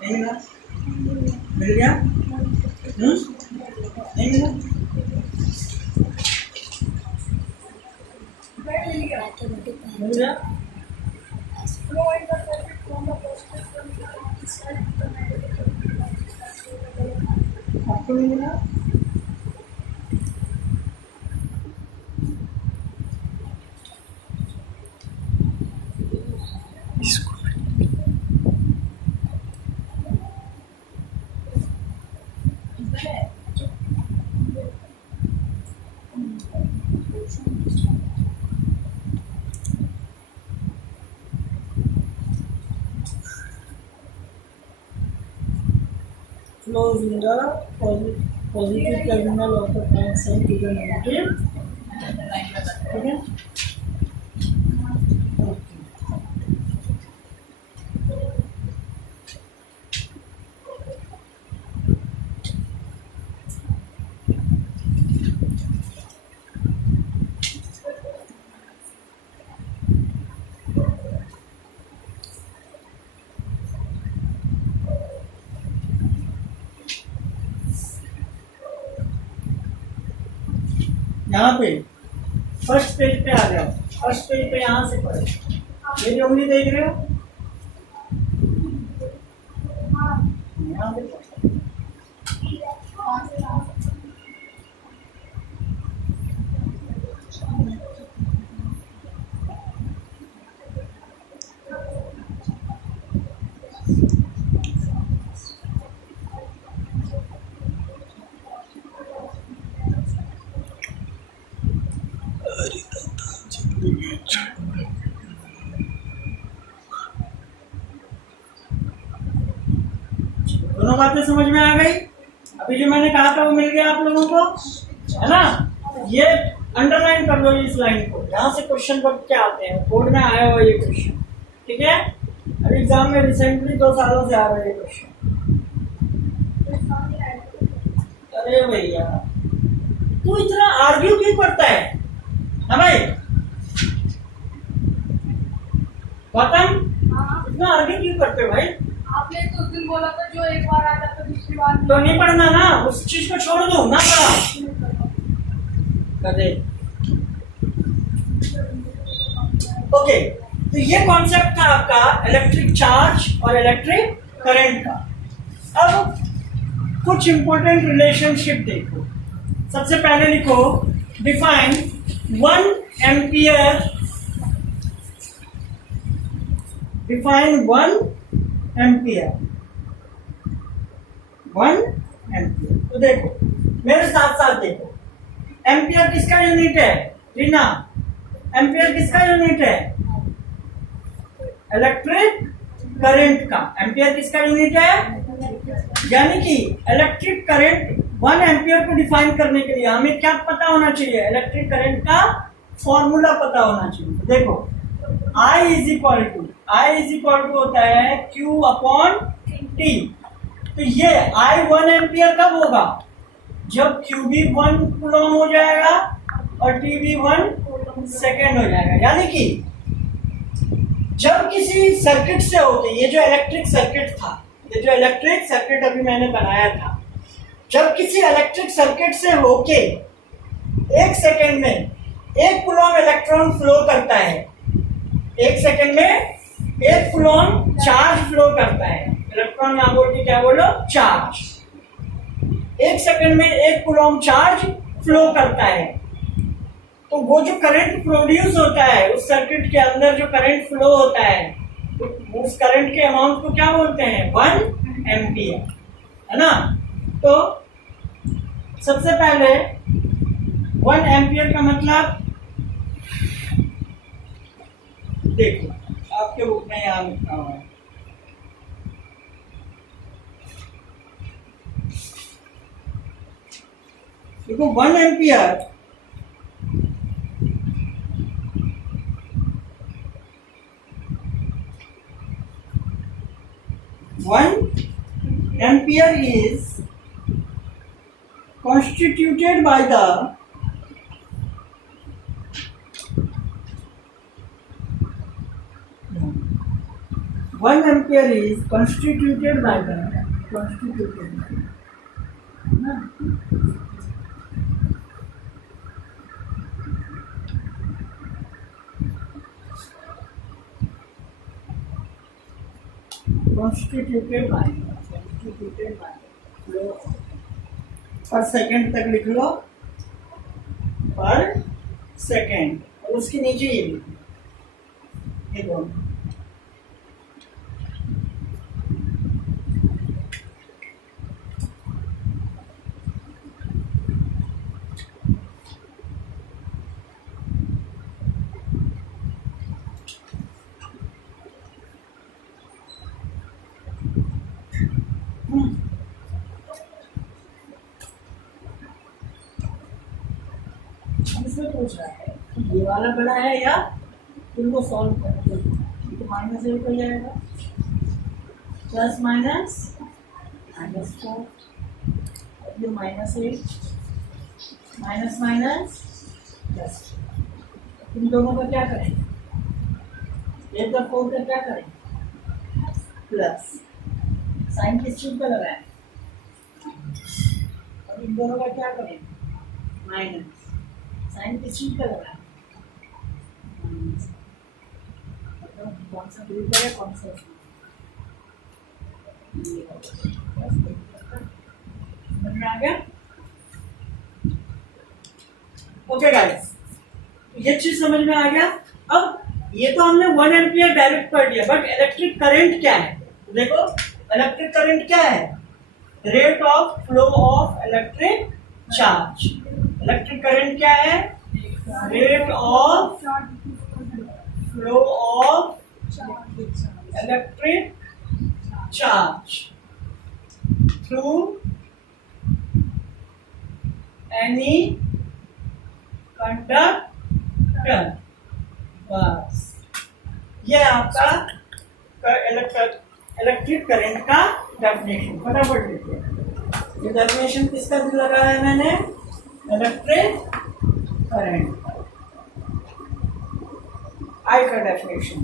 नहीं मिला, मिल गया, नहीं मिला, मिल गया। आपको नहीं मिला, flows in the positive positive terminal of the transition to the negative, ठीक है। यहाँ पे फर्स्ट पेज पे आ जाओ, फर्स्ट पेज पे यहाँ से पढ़ो, ये जो उंगली देख रहे हो यहाँ पे पढ़ो। दोनों बातें समझ में आ गई। अभी जो मैंने कहा था वो मिल गया आप लोगों को, है ना। ये अंडरलाइन कर लो इस लाइन को, यहाँ से क्वेश्चन बन के आते हैं, बोर्ड में आया हुआ ये क्वेश्चन, ठीक है। अभी एग्जाम में रिसेंटली 2 सालों से आ रहा है ये क्वेश्चन। अरे भैया तू इतना आर्ग्यू क्यों करता है, हाँ भाई गौतम, इतना आर्ग्यू क्यों करते हो भाई? आपने तो उस दिन बोला था जो एक बार आता था दूसरी बार तो नहीं पढ़ना ना, उस चीज को छोड़ दो ना, पढ़ा कदे। ओके, तो ये कॉन्सेप्ट था आपका इलेक्ट्रिक चार्ज और इलेक्ट्रिक करंट का। अब कुछ इंपॉर्टेंट रिलेशनशिप देखो। सबसे पहले लिखो define 1 ampere, define 1 ampere, 1 ampere. तो देखो मेरे साथ साथ देखो, एम्पियर किसका यूनिट है रीना? एम्पियर किसका यूनिट है? इलेक्ट्रिक करंट का। एम्पियर किसका यूनिट है? यानी कि इलेक्ट्रिक करंट 1 एम्पियर को डिफाइन करने के लिए हमें क्या पता होना चाहिए? इलेक्ट्रिक करंट का फॉर्मूला पता होना चाहिए। देखो I इज इक्वल टू होता है Q अपॉन T। तो ये I 1 एम्पियर कब होगा? जब Q भी 1 कूलम हो जाएगा और T भी 1 सेकेंड हो जाएगा। यानी कि जब किसी सर्किट से होके, ये जो इलेक्ट्रिक सर्किट था, ये जो इलेक्ट्रिक सर्किट अभी मैंने बनाया था, जब किसी इलेक्ट्रिक सर्किट से होके 1 सेकेंड में 1 कूलम इलेक्ट्रॉन फ्लो करता है, 1 सेकेंड में 1 कूलम चार्ज फ्लो करता है। इलेक्ट्रॉन ना बोल के क्या बोलो? चार्ज। 1 सेकेंड में 1 कूलम चार्ज फ्लो करता है। तो वो जो करंट प्रोड्यूस होता है उस सर्किट के अंदर, जो करंट फ्लो होता है, तो उस करंट के अमाउंट को क्या बोलते हैं? 1 एम्पियर, है ना। तो सबसे पहले 1 एम्पियर का मतलब देखो, आपके बुक में यहाँ लिखा हुआ है, देखो 1 ampere is constituted by the one ampere is constituted by the पर सेकेंड तक लिख लो, पर सेकेंड, और उसके नीचे ये लिखो, ये दोनों। हम इसमें पूछ रहा है ये वाला बड़ा है या इनको सॉल्व करके तो माइनस 8 हो जाएगा, प्लस माइनस -4, ये -8 माइनस माइनस प्लस। इन दोनों का क्या करेंगे, 8 और 4 का क्या करेंगे, प्लस, साइन किस चीज का लगाएं, और इन दोनों का क्या करेंगे, माइनस, साइन किस चीज का लगाएं, कौन सा ग्रुप है, कौन सा समझ में आ गया। ओके गाइस, ये चीज समझ में आ गया। अब ये तो हमने 1 एम्पियर डायरेक्ट कर दिया, बट इलेक्ट्रिक करंट क्या है, देखो इलेक्ट्रिक करंट क्या है, rate of flow of electric charge. Electric current क्या है, rate of flow of electric charge through any conductor. बस ये आपका इलेक्ट्रिक करंट का डेफिनेशन, फटाफट लिखिए। ये डेफिनेशन किसका लगाया है मैंने, इलेक्ट्रिक करंट, आई का डेफिनेशन।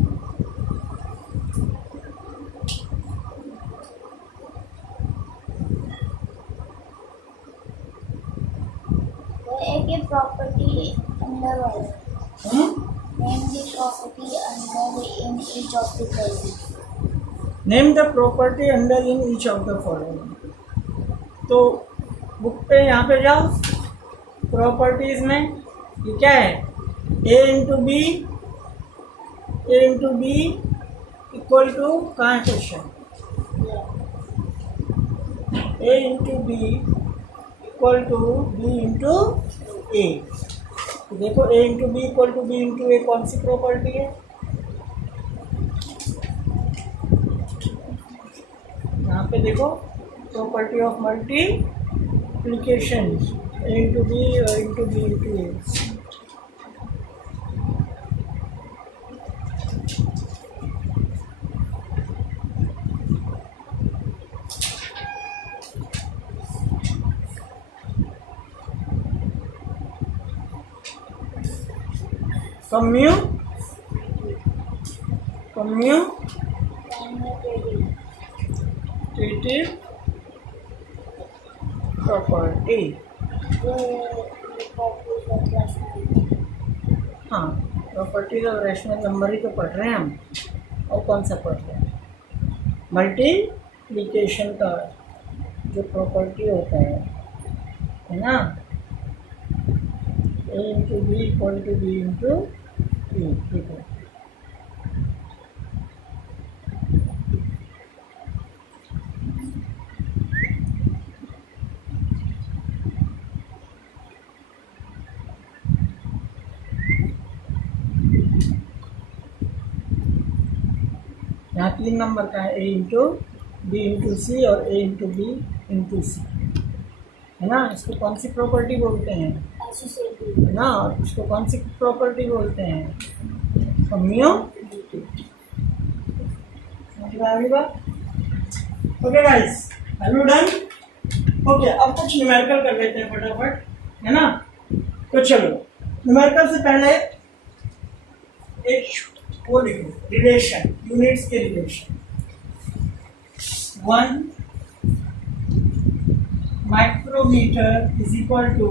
एक property under name the property under in each of the following. Name the property under in each of the following. तो बुक पे यहाँ पे जाओ, प्रॉपर्टीज में ये क्या है, A into B equal to, कहाँ है question, A into B equal to B into A. तो देखो A into B equal to B into A कौन सी प्रॉपर्टी है, यहाँ पे देखो property of multiplication, A into B और into B into A. Commutative property, हाँ प्रॉपर्टीज ऑफ रैशनल नंबर ही तो पढ़ रहे हैं हम, और कौन सा पढ़ रहे हैं, मल्टीप्लिकेशन का जो प्रॉपर्टी होता है ना, A into B equal to B into A. ठीक है, यहाँ 3 नंबर का है, A into B into C और A into B into C, है ना। इसको कौन सी प्रॉपर्टी बोलते हैं, है ना, और इसको कौन सी प्रॉपर्टी बोलते हैं, commutative. Okay guys, hello done. Okay, अब कुछ न्यूमेरिकल कर लेते हैं फटाफट, है ना। तो चलो न्यूमेरिकल से पहले एक वो लिखो, रिलेशन, यूनिट्स के relation. 1 micrometer is equal to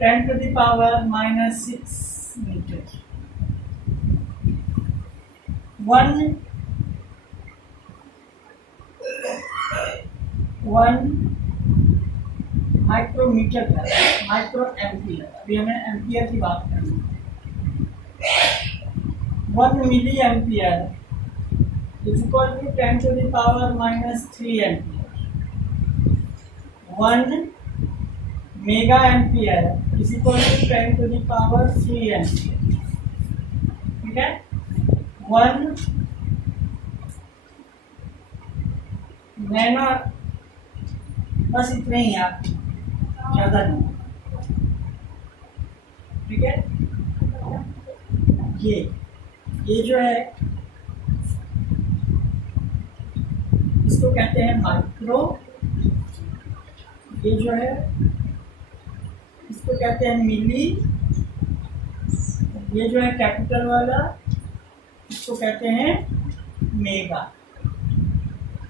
10 to the power -6 metre. 1 micrometer का माइक्रो एम्पियर, अभी हमें एम्पियर की बात करनी है। 1 milli ampere is equal to 10 to the power -3 ampere. 1 mega ampere is equal to 10 to the power 3 ampere. ठीक है, 1 nano, बस इतने ही आप, ज़्यादा नहीं। ठीक है। ये जो है इसको कहते हैं माइक्रो, ये जो है इसको कहते हैं मिली, ये जो है कैपिटल वाला इसको कहते हैं mega.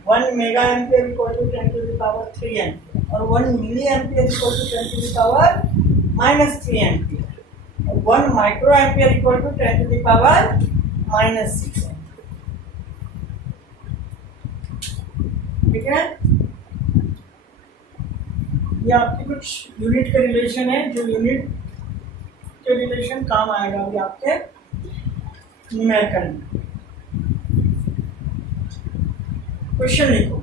1 mega ampere equal to 10 to the power 3 ampere, और 1 milli ampere equal to 10 to the power -3 ampere, और 1 micro ampere equal to 10 to the power -6 ampere. ठीक है, ये आपकी कुछ यूनिट के रिलेशन है, जो यूनिट के रिलेशन काम आएगा अभी आपके न्यूमेरिकल में। क्वेश्चन लिखो,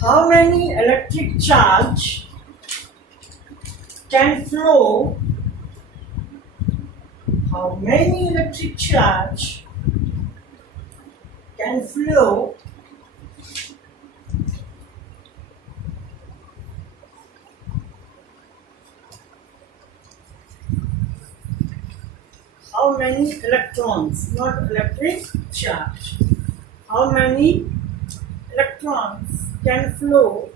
how many electric charge can flow, how many electric charge can flow how many electrons, not electric charge, how many electrons can flow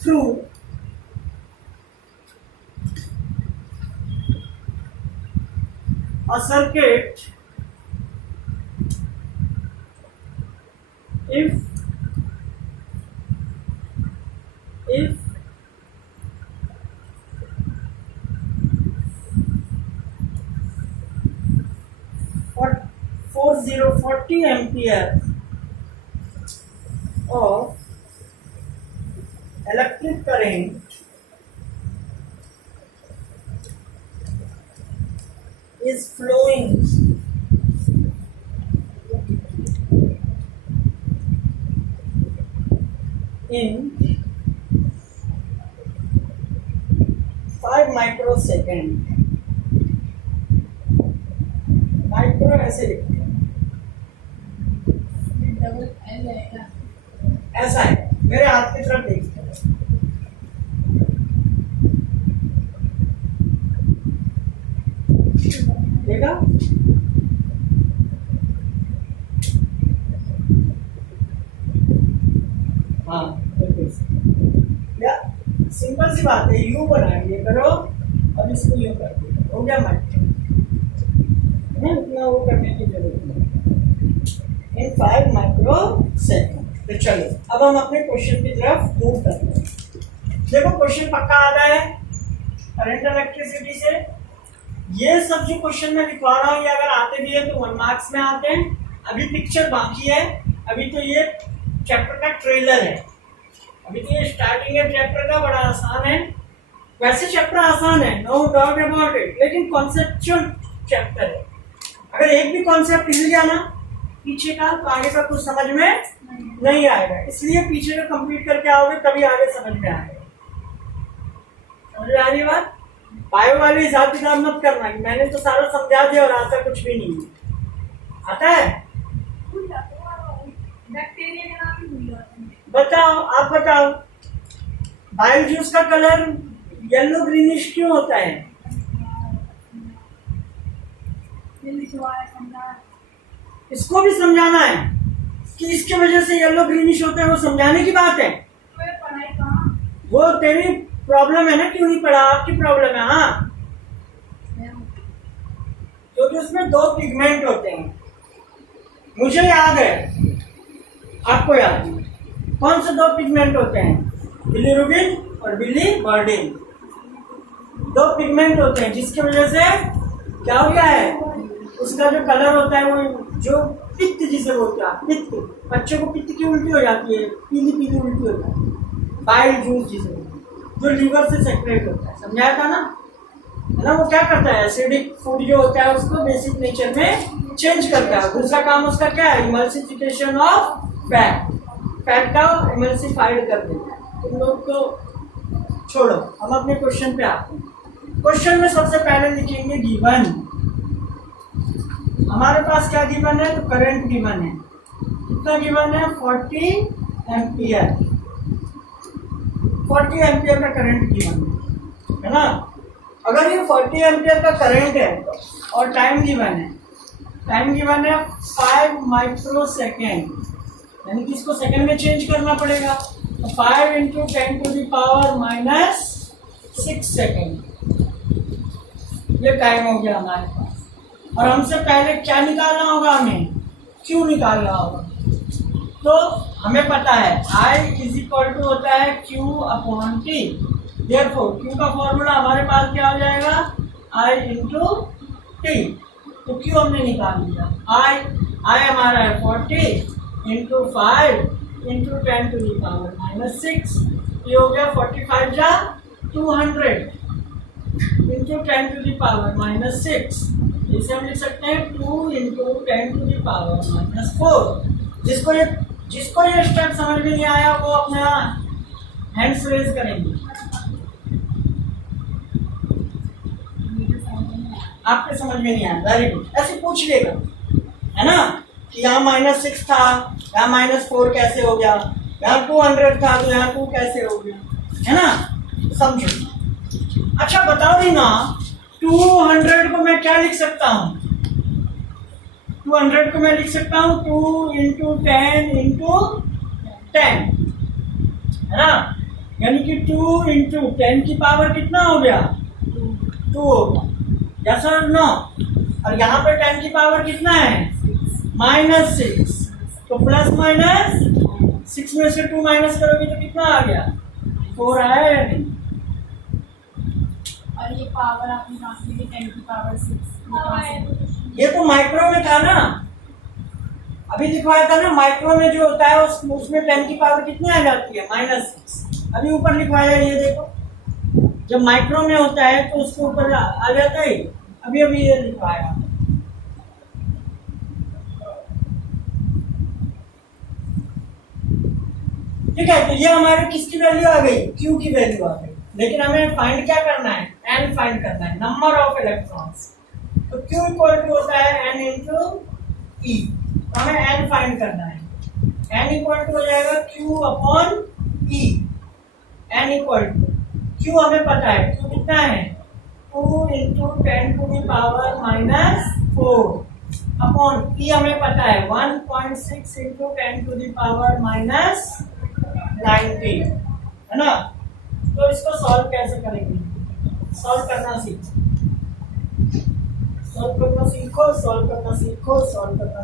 through a circuit if 40 ampere of electric current is flowing in 5 microsecond। Micro ऐसे लिखते हैं, double L आएगा। ऐसा है, मेरे हाथ की तरफ देखते हैं। देखा, हाँ या सिंपल सी बात है, यू बनाएंगे करो और इसको यू कर दो, हो गया माइक्रो। इतना वो करने की जरूरत नहीं, इन 5 माइक्रो सेकंड। तो चलो अब हम अपने क्वेश्चन की तरफ मूव करते हैं। देखो क्वेश्चन पक्का आता है करंट इलेक्ट्रिसिटी से। ये सब जो क्वेश्चन मैं लिखवा रहा हूँ ये अगर आते भी है तो 1 मार्क्स में आते हैं। अभी पिक्चर बाकी है, अभी तो ये चैप्टर का ट्रेलर है, अभी तो ये स्टार्टिंग है चैप्टर का, बड़ा आसान है। वैसे चैप्टर आसान है, नो डाउट अबाउट इट, लेकिन कॉन्सेप्चुअल चैप्टर है। अगर एक भी कॉन्सेप्ट हिल गया ना पीछे का तो आगे का कुछ समझ में नहीं आएगा, इसलिए पीछे का कंप्लीट करके आओगे तभी आगे समझ में आएगा। समझ में आ रही बात? बायो वाले हिसाब किताब मत करना कि मैंने तो सारा समझा दिया और आता कुछ भी नहीं है। आता है? बैक्टीरिया का नाम ही भूल जाते हैं। बताओ, आप बताओ, बाइल जूस का कलर येलो ग्रीनिश क्यों होता है? इसको भी समझाना है कि इसके वजह से येलो ग्रीनिश होता है, वो समझाने की बात है। वो तेरी प्रॉब्लम है ना, क्यों नहीं पढ़ा, आपकी प्रॉब्लम है। हाँ, क्योंकि उसमें 2 पिगमेंट होते हैं, मुझे याद है, आपको याद है। कौन से 2 पिगमेंट होते हैं? बिलीरुबिन और बिलीवर्डिन। 2 पिगमेंट होते हैं जिसकी वजह से क्या हो गया है, उसका जो कलर होता है वो जो पित्त जिसे बोलते हैं, पित्त, बच्चों को पित्त की उल्टी हो जाती है, पीली पीली उल्टी हो जाती है, बाइल जूस जिसे जो लीवर से सेपरेट होता है, समझाया था ना, है ना। वो क्या करता है, एसिडिक फूड जो होता है उसको बेसिक नेचर में चेंज करता है। दूसरा काम उसका क्या है, इमल्सिफिकेशन ऑफ फैट, फैट का इमल्सिफाइड कर देता है। तुम लोग तो छोड़ो, हम अपने क्वेश्चन पे आते हैं। क्वेश्चन में सबसे पहले लिखेंगे गिवन। हमारे पास क्या गिवन है, तो करंट गिवन है। कितना गिवन है, 40 एम्पियर। 40 एम्पियर का करंट गिवन है ना। अगर ये 40 एम्पियर का करंट है और टाइम गिवन है, 5 माइक्रो सेकेंड, यानी कि इसको सेकेंड में चेंज करना पड़ेगा। तो 5 इंटू 10⁻⁻6 सेकेंड ये टाइम हो गया हमारे पास। और हमसे पहले क्या निकालना होगा, हमें क्यू निकालना होगा। तो हमें पता है I इज इक्वल टू होता है Q upon T। Therefore Q का फॉर्मूला हमारे पास क्या हो जाएगा, I इंटू T। तो Q हमने निकाल लिया। I हमारा है 40 इंटू 5 इंटू 10⁻⁻6। ये हो गया 45 जा 200 इंटू 10⁻⁻6। इसे हम लिख सकते हैं 2 इंटू 10⁻⁻4। जिसको ये स्टेप समझ में नहीं आया वो अपना हैंड्स रेज करेंगे। आपके समझ में नहीं आया, वेरी गुड, ऐसे पूछ लेगा है ना कि यहाँ -6 था, यहाँ -4 कैसे हो गया, यहाँ 200 था तो यहाँ 2 कैसे हो गया, है ना। समझो। अच्छा बताओ दी ना, 200 को मैं क्या लिख सकता हूँ, 200 को मैं लिख सकता हूँ 2 इंटू 10 इंटू 10, है ना। यानी कि 2 इंटू 10 की पावर कितना हो गया, 2 होगा, यस और नो। और यहाँ पे 10 की पावर कितना है, -6। तो प्लस माइनस 6 में से 2 माइनस करोगे तो कितना आ गया, 4 आया या नहीं। और ये पावर आपने कहा कि 10 की पावर 6, ये तो माइक्रो में था ना, अभी लिखवाया था ना। माइक्रो में जो होता है उसमें 10 की पावर कितनी आ जाती है, -6। अभी ऊपर लिखवाया है, ये देखो, जब माइक्रो में होता है तो उसके ऊपर आ जाता है। अभी ये लिखवाया, ठीक है। तो ये हमारे किसकी वैल्यू आ गई, Q की वैल्यू आ गई। लेकिन हमें फाइंड क्या करना है, N फाइंड करना है, नंबर ऑफ इलेक्ट्रॉन्स। तो Q इक्वल टू होता है N इंटू E। तो हमें N फाइंड करना है। N इक्वल टू हो जाएगा Q upon E। N equal to Q हमें पता है, Q कितना है, 2 इंटू 10⁻⁻4 अपॉन E हमें पता है 1.6 इंटू 10⁻⁻19, है ना। तो इसको सॉल्व कैसे करेंगे, सॉल्व करना सीखो, सॉल्व करना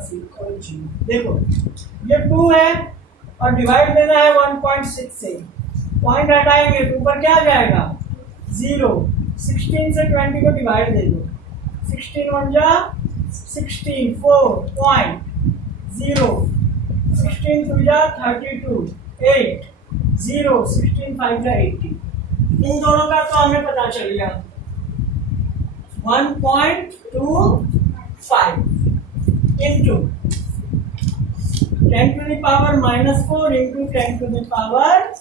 सीखो जी। देखो ये 2 है और डिवाइड देना है 1.6 से, पॉइंट हटाएंगे तो ऊपर क्या आ जाएगा, 0। 16 से 20 को डिवाइड दे दो, 16 1 जा 16, 4.0, 16 2 जा 32, 8, 0, 16 5 जा 80। इन दोनों का तो हमें पता चल गया, 1.25 इंटू 10⁻⁻4 इंटू 10⁻⁹।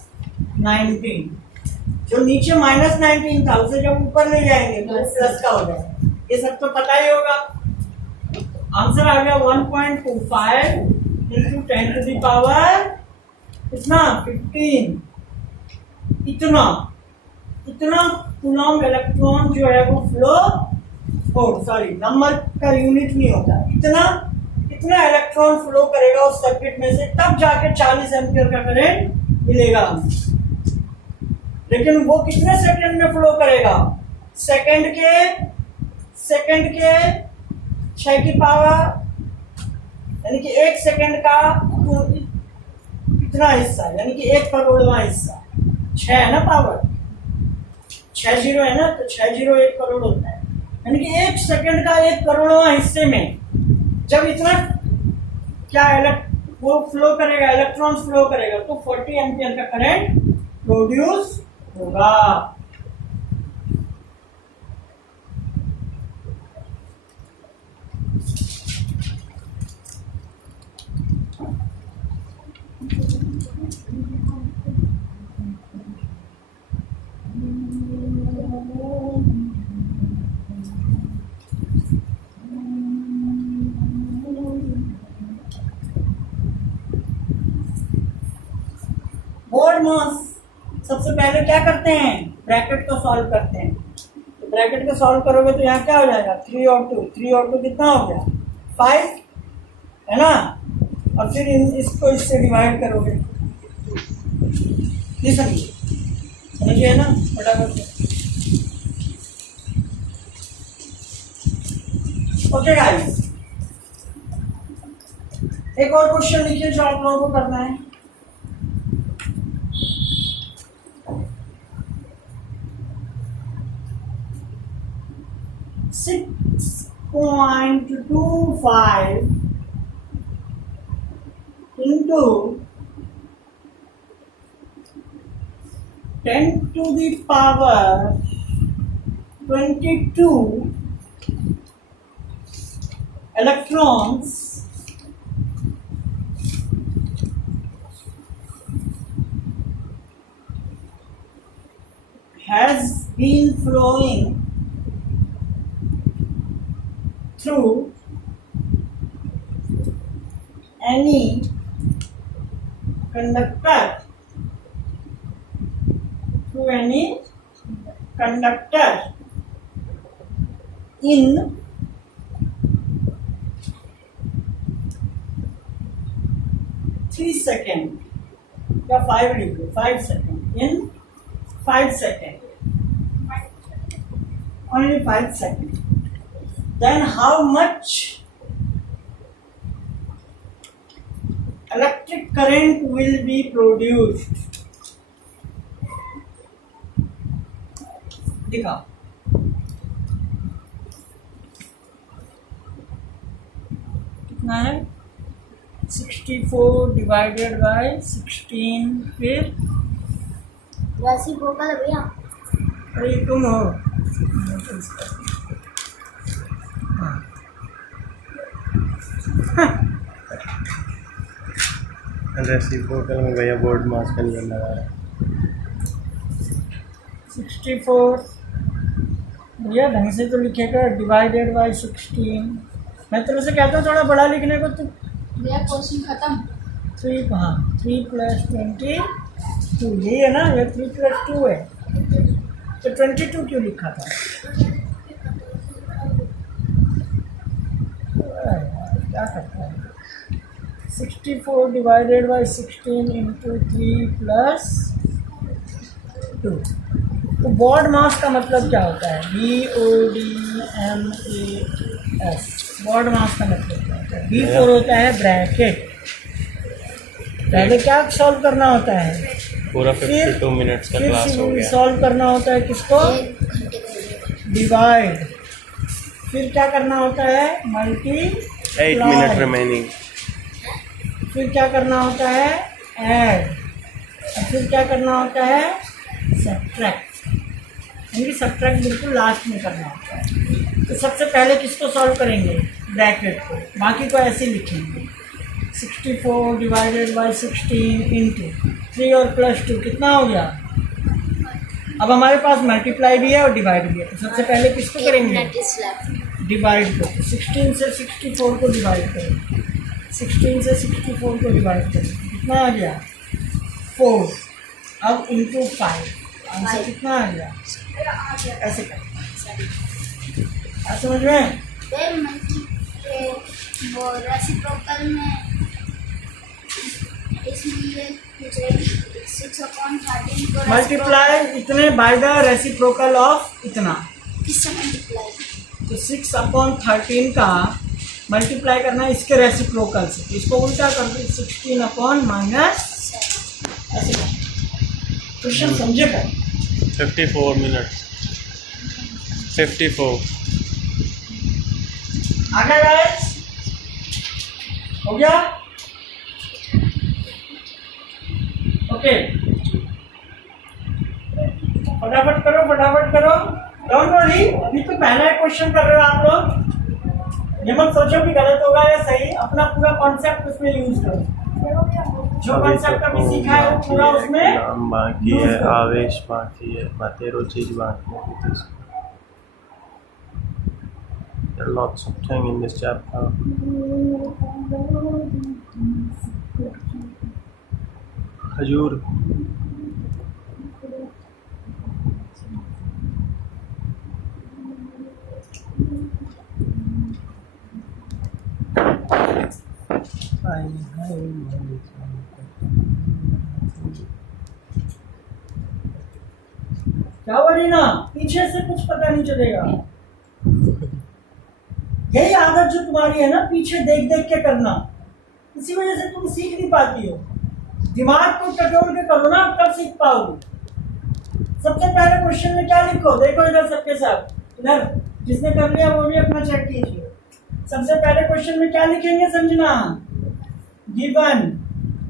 जो नीचे -19 था उसे जब ऊपर ले जाएंगे तो प्लस का हो जाएगा। ये सब तो पता ही होगा। आंसर आ गया 1.25 इंटू 10⁻, कितना 15। इतना कूलॉम इलेक्ट्रॉन जो है वो फ्लो, सॉरी नंबर का यूनिट नहीं होता, इतना इलेक्ट्रॉन फ्लो करेगा उस सर्किट में से, तब जाके 40 एम्पियर का करंट मिलेगा हमें। लेकिन वो कितने सेकंड में फ्लो करेगा, सेकंड के 6 की पावर, यानी कि 1 सेकंड का इतना हिस्सा, यानी कि 1 करोड़वां हिस्सा। 6 है ना पावर, 6 जीरो है ना, तो 6 जीरो 1 करोड़ होता है। यानी कि 1 सेकंड का 1 करोड़वां हिस्से में जब इतना वो फ्लो करेगा, इलेक्ट्रॉन्स फ्लो करेगा, तो 40 एम्पियर का करंट प्रोड्यूस होगा। बोर्ड मास सबसे पहले क्या करते हैं, ब्रैकेट को सॉल्व करते हैं। तो ब्रैकेट को सॉल्व करोगे तो यहाँ क्या हो जाएगा, 3 और 2, 3 और 2 कितना हो गया, 5 है ना। और फिर इसको इससे डिवाइड करोगे, नहीं समझिए ना, फटाफट से। ओके गाइस, एक और क्वेश्चन लिखिए जो आप लोगों को करना है। 6.25 into 10 to the power 22 electrons has been flowing through any conductor in 3 seconds या 5 लिखो, 5 seconds, in 5 seconds, only 5 seconds, then how much electric current will be produced? दिखाओ। कितना है, 64 डिवाइडेड बाय 16, फिर रेसिप्रोकल है भैया। अरे तुम हो, रेसिप्रोकल में भैया बोर्ड मास का नियम लगा है। 64 भैया ढंग से तो लिखेगा, डिवाइडेड बाय 16। मैं तेरे से कहता हूँ थोड़ा बड़ा लिखने को, तो भैया क्वेश्चन खत्म। 3, हाँ 3 + 22 यही है ना, ये 3 + 2 है, तो 22 क्यों लिखा था, क्या करता है। 64 डिवाइडेड बाय 16 इंटू 3 + 2। तो बॉड मास का मतलब क्या होता है, BODMAS, बॉड मास का मतलब क्या होता है। B4 होता है ब्रैकेट, पहले क्या सॉल्व करना होता है, पूरा 52 मिनट्स का क्लास हो गया। सॉल्व करना होता है किसको, 1 घंटे का। डिवाइड, फिर क्या करना होता है, मल्टी, 8 मिनट रिमेनिंग, फिर क्या करना होता है, ऐड, और फिर क्या करना होता है, सब्ट्रैक्ट। यानी सब्ट्रैक्ट बिल्कुल लास्ट में करना होता है। तो सबसे पहले किसको सॉल्व करेंगे, ब्रैकेट को, बाकी को ऐसे लिखेंगे। 64 डिवाइडेड बाय 16 इंटू 3 और +2 कितना हो गया। अब हमारे पास मल्टीप्लाई भी है और डिवाइड भी है, तो सबसे पहले किसको करेंगे, डिवाइड को। 16 से 64 को डिवाइड करेंगे, 16 से 64 को डिवाइड करेंगे, कितना आ गया, 4। अब इंटू 5, आंसर कितना आ गया, ऐसे कर, समझ में। फिर वो रेसिप्रोकल में इसलिए 6/13 को मल्टीप्लाई इतने बाय द रेसिप्रोकल ऑफ इतना, किससे मल्टीप्लाई, तो 6/13 का मल्टीप्लाई करना है इसके रेसिप्रोकल से, इसको उल्टा कर दो, 16/- ऐसे कर। क्वेश्चन समझे कर। 54 मिनट, 54। आगे गाइस, हो गया, ओके, फटाफट करो, फटाफट करो, डोंट वरी, अभी तो पहला क्वेश्चन कर रहे हो आप लोग, ये मत सोचो कि गलत होगा या सही, अपना पूरा कॉन्सेप्ट उसमें यूज करो, जो कॉन्सेप्ट अभी सीखा है वो पूरा उसमें नाम बाकी है, आवेश बाकी है, बातेरो चीज बाकी है। There are lots of things in this chapter. खजूर क्या हुआ रीना, पीछे से कुछ पता नहीं चलेगा। यही आदत जो तुम्हारी है ना, पीछे देख देख के करना, इसी वजह से तुम सीख नहीं पाती हो। दिमाग को टटोल के करो ना, तब सीख पाओगे। सबसे पहले क्वेश्चन में क्या लिखो, देखो इधर सबके साथ, इधर जिसने कर लिया वो भी अपना चेक कीजिए। सबसे पहले क्वेश्चन में क्या लिखेंगे समझना, गिवन।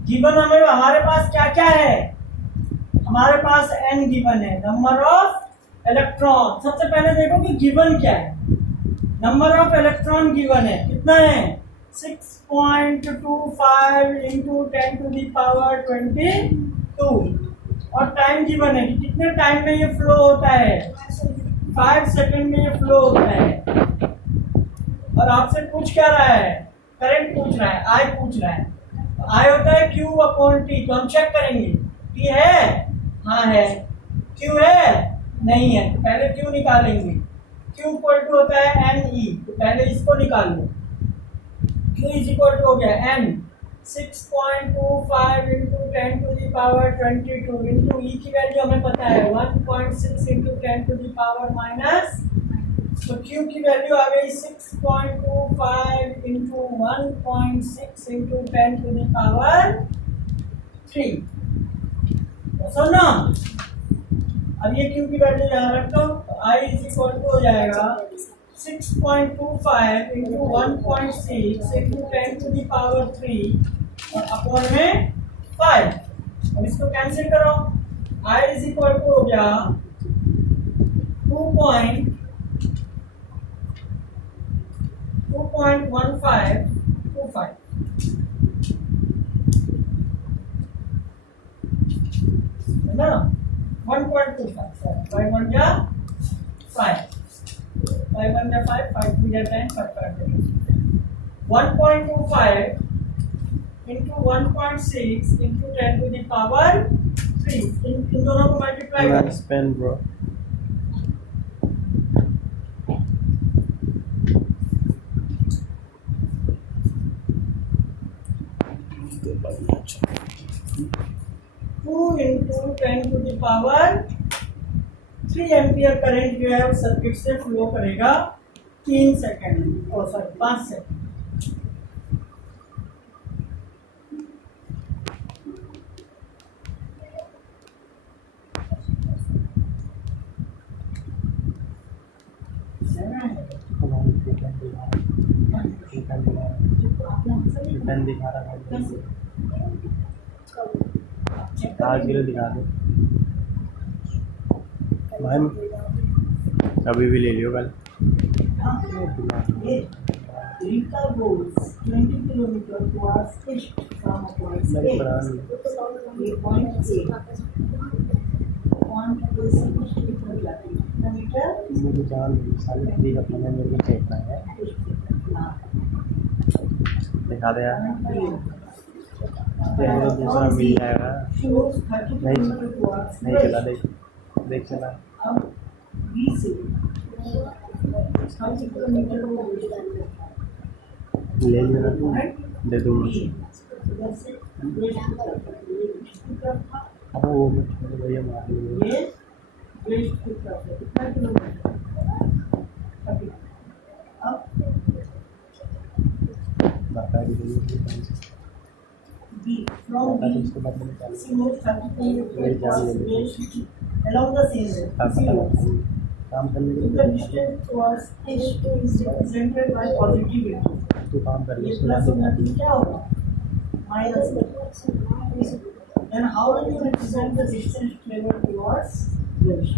गिवन हमें हमारे पास क्या क्या है, हमारे पास n गिवन है, नंबर ऑफ इलेक्ट्रॉन। सबसे पहले देखो कि गिवन क्या है, नंबर ऑफ इलेक्ट्रॉन गिवन है, कितना है 6.25 इंटू 10 टू दी पावर 22। और टाइम गिवन है कि कितने टाइम में ये फ्लो होता है, 5 सेकंड में ये फ्लो होता है। और आपसे पूछ क्या रहा है, करंट पूछ रहा है, आई पूछ रहा है। आई होता है Q अपॉन T, तो हम चेक करेंगे T है, हाँ है, Q है, नहीं है, तो पहले Q निकालेंगे। Q इक्वल टू होता है NE, तो पहले इसको निकाल लो। Q इज इक्वल टू हो गया N 6.25 into 10 to the power 22 into E की वैल्यू हमें पता है 1.6 into 10 to the power minus, तो Q की वैल्यू आ गई 6.25 into 1.6 into 10 to the power 3। तो सुनो, अब ये Q की वैल्यू यहाँ रख दो, तो I इज इक्वल टू हो जाएगा 6.25 into 1.6 into 10 to the power 3 और अपॉन में 5। अब इसको कैंसिल करो, I इज इक्वल टू हो गया 2.1525 है ना, 1.25 5 1 जा 5, 5 1 जा 5, 5 2 जा 10, 5 5 1.25 into 1.6 into 10 to the power 3, इन दोनों को मल्टीप्लाई करो। पेन ब्रो, two into 10 to the power 3 ampere current जो है वो सर्किट से फ्लो करेगा 3 सेकंड, और सॉरी 5 सेकंड। पेन दिखा रहा है, आज के लिए दिखा दो भाई, अभी भी ले लियो कल। Rita goes 20 kilometers towards east from a point मेरे A. प्राण A point A. Point A से कुछ किलोमीटर जाती है, किलोमीटर मुझे जान साले फ्री का प्लान है, मेरे को देखना है, दिखा दे यार, तेरे को दूसरा मिल जाएगा। नहीं चला, देख देख चला, अब B से 5 किलोमीटर ले लेना, दे दूँ। इधर से अब वो भैया मार लो, ये वेस्ट की तरफ है, कितना किलोमीटर, अब बता दीजिए B from बता दो, B उसके बाद में चालू she moves 30 मेरी जान ले ली। kilometers along the same road. काम करने के The लिए distance towards east is represented by positive weight. तू काम कर ले, ये उसके प्लस बाद होना तो क्या होगा, minus. Then how will you represent the distance traveled towards west?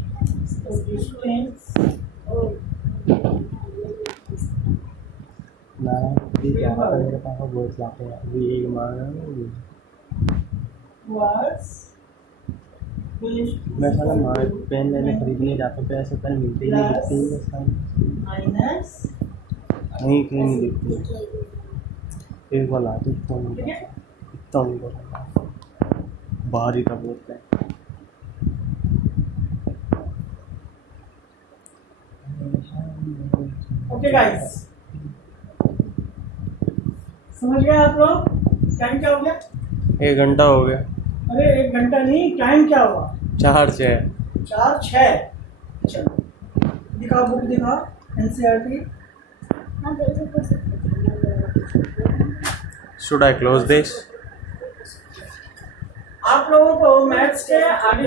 So distance ना ये क्या होता है, मेरे पास वर्ड्स लाते हैं, अभी एक मांगा towards west मैं साला मार पेन लेने खरीदने जाता हूँ, पैसे पेन मिलते ही नहीं, दिखते ही नहीं, minus नहीं कहीं नहीं दिखते। एक बार ला दो, इतना बाहर ही का बोलते हैं। ओके गाइस, समझ गए आप लोग? टाइम क्या हो गया? 1 घंटा हो गया। अरे 1 घंटा नहीं, टाइम क्या हुआ? 4-6। 4-6। चलो दिखाओ, बुक दिखाओ, एनसीईआरटी। मैं कैसे पढ़ सकती हूँ? Should I close this? आप लोगों को मैथ्स के आगे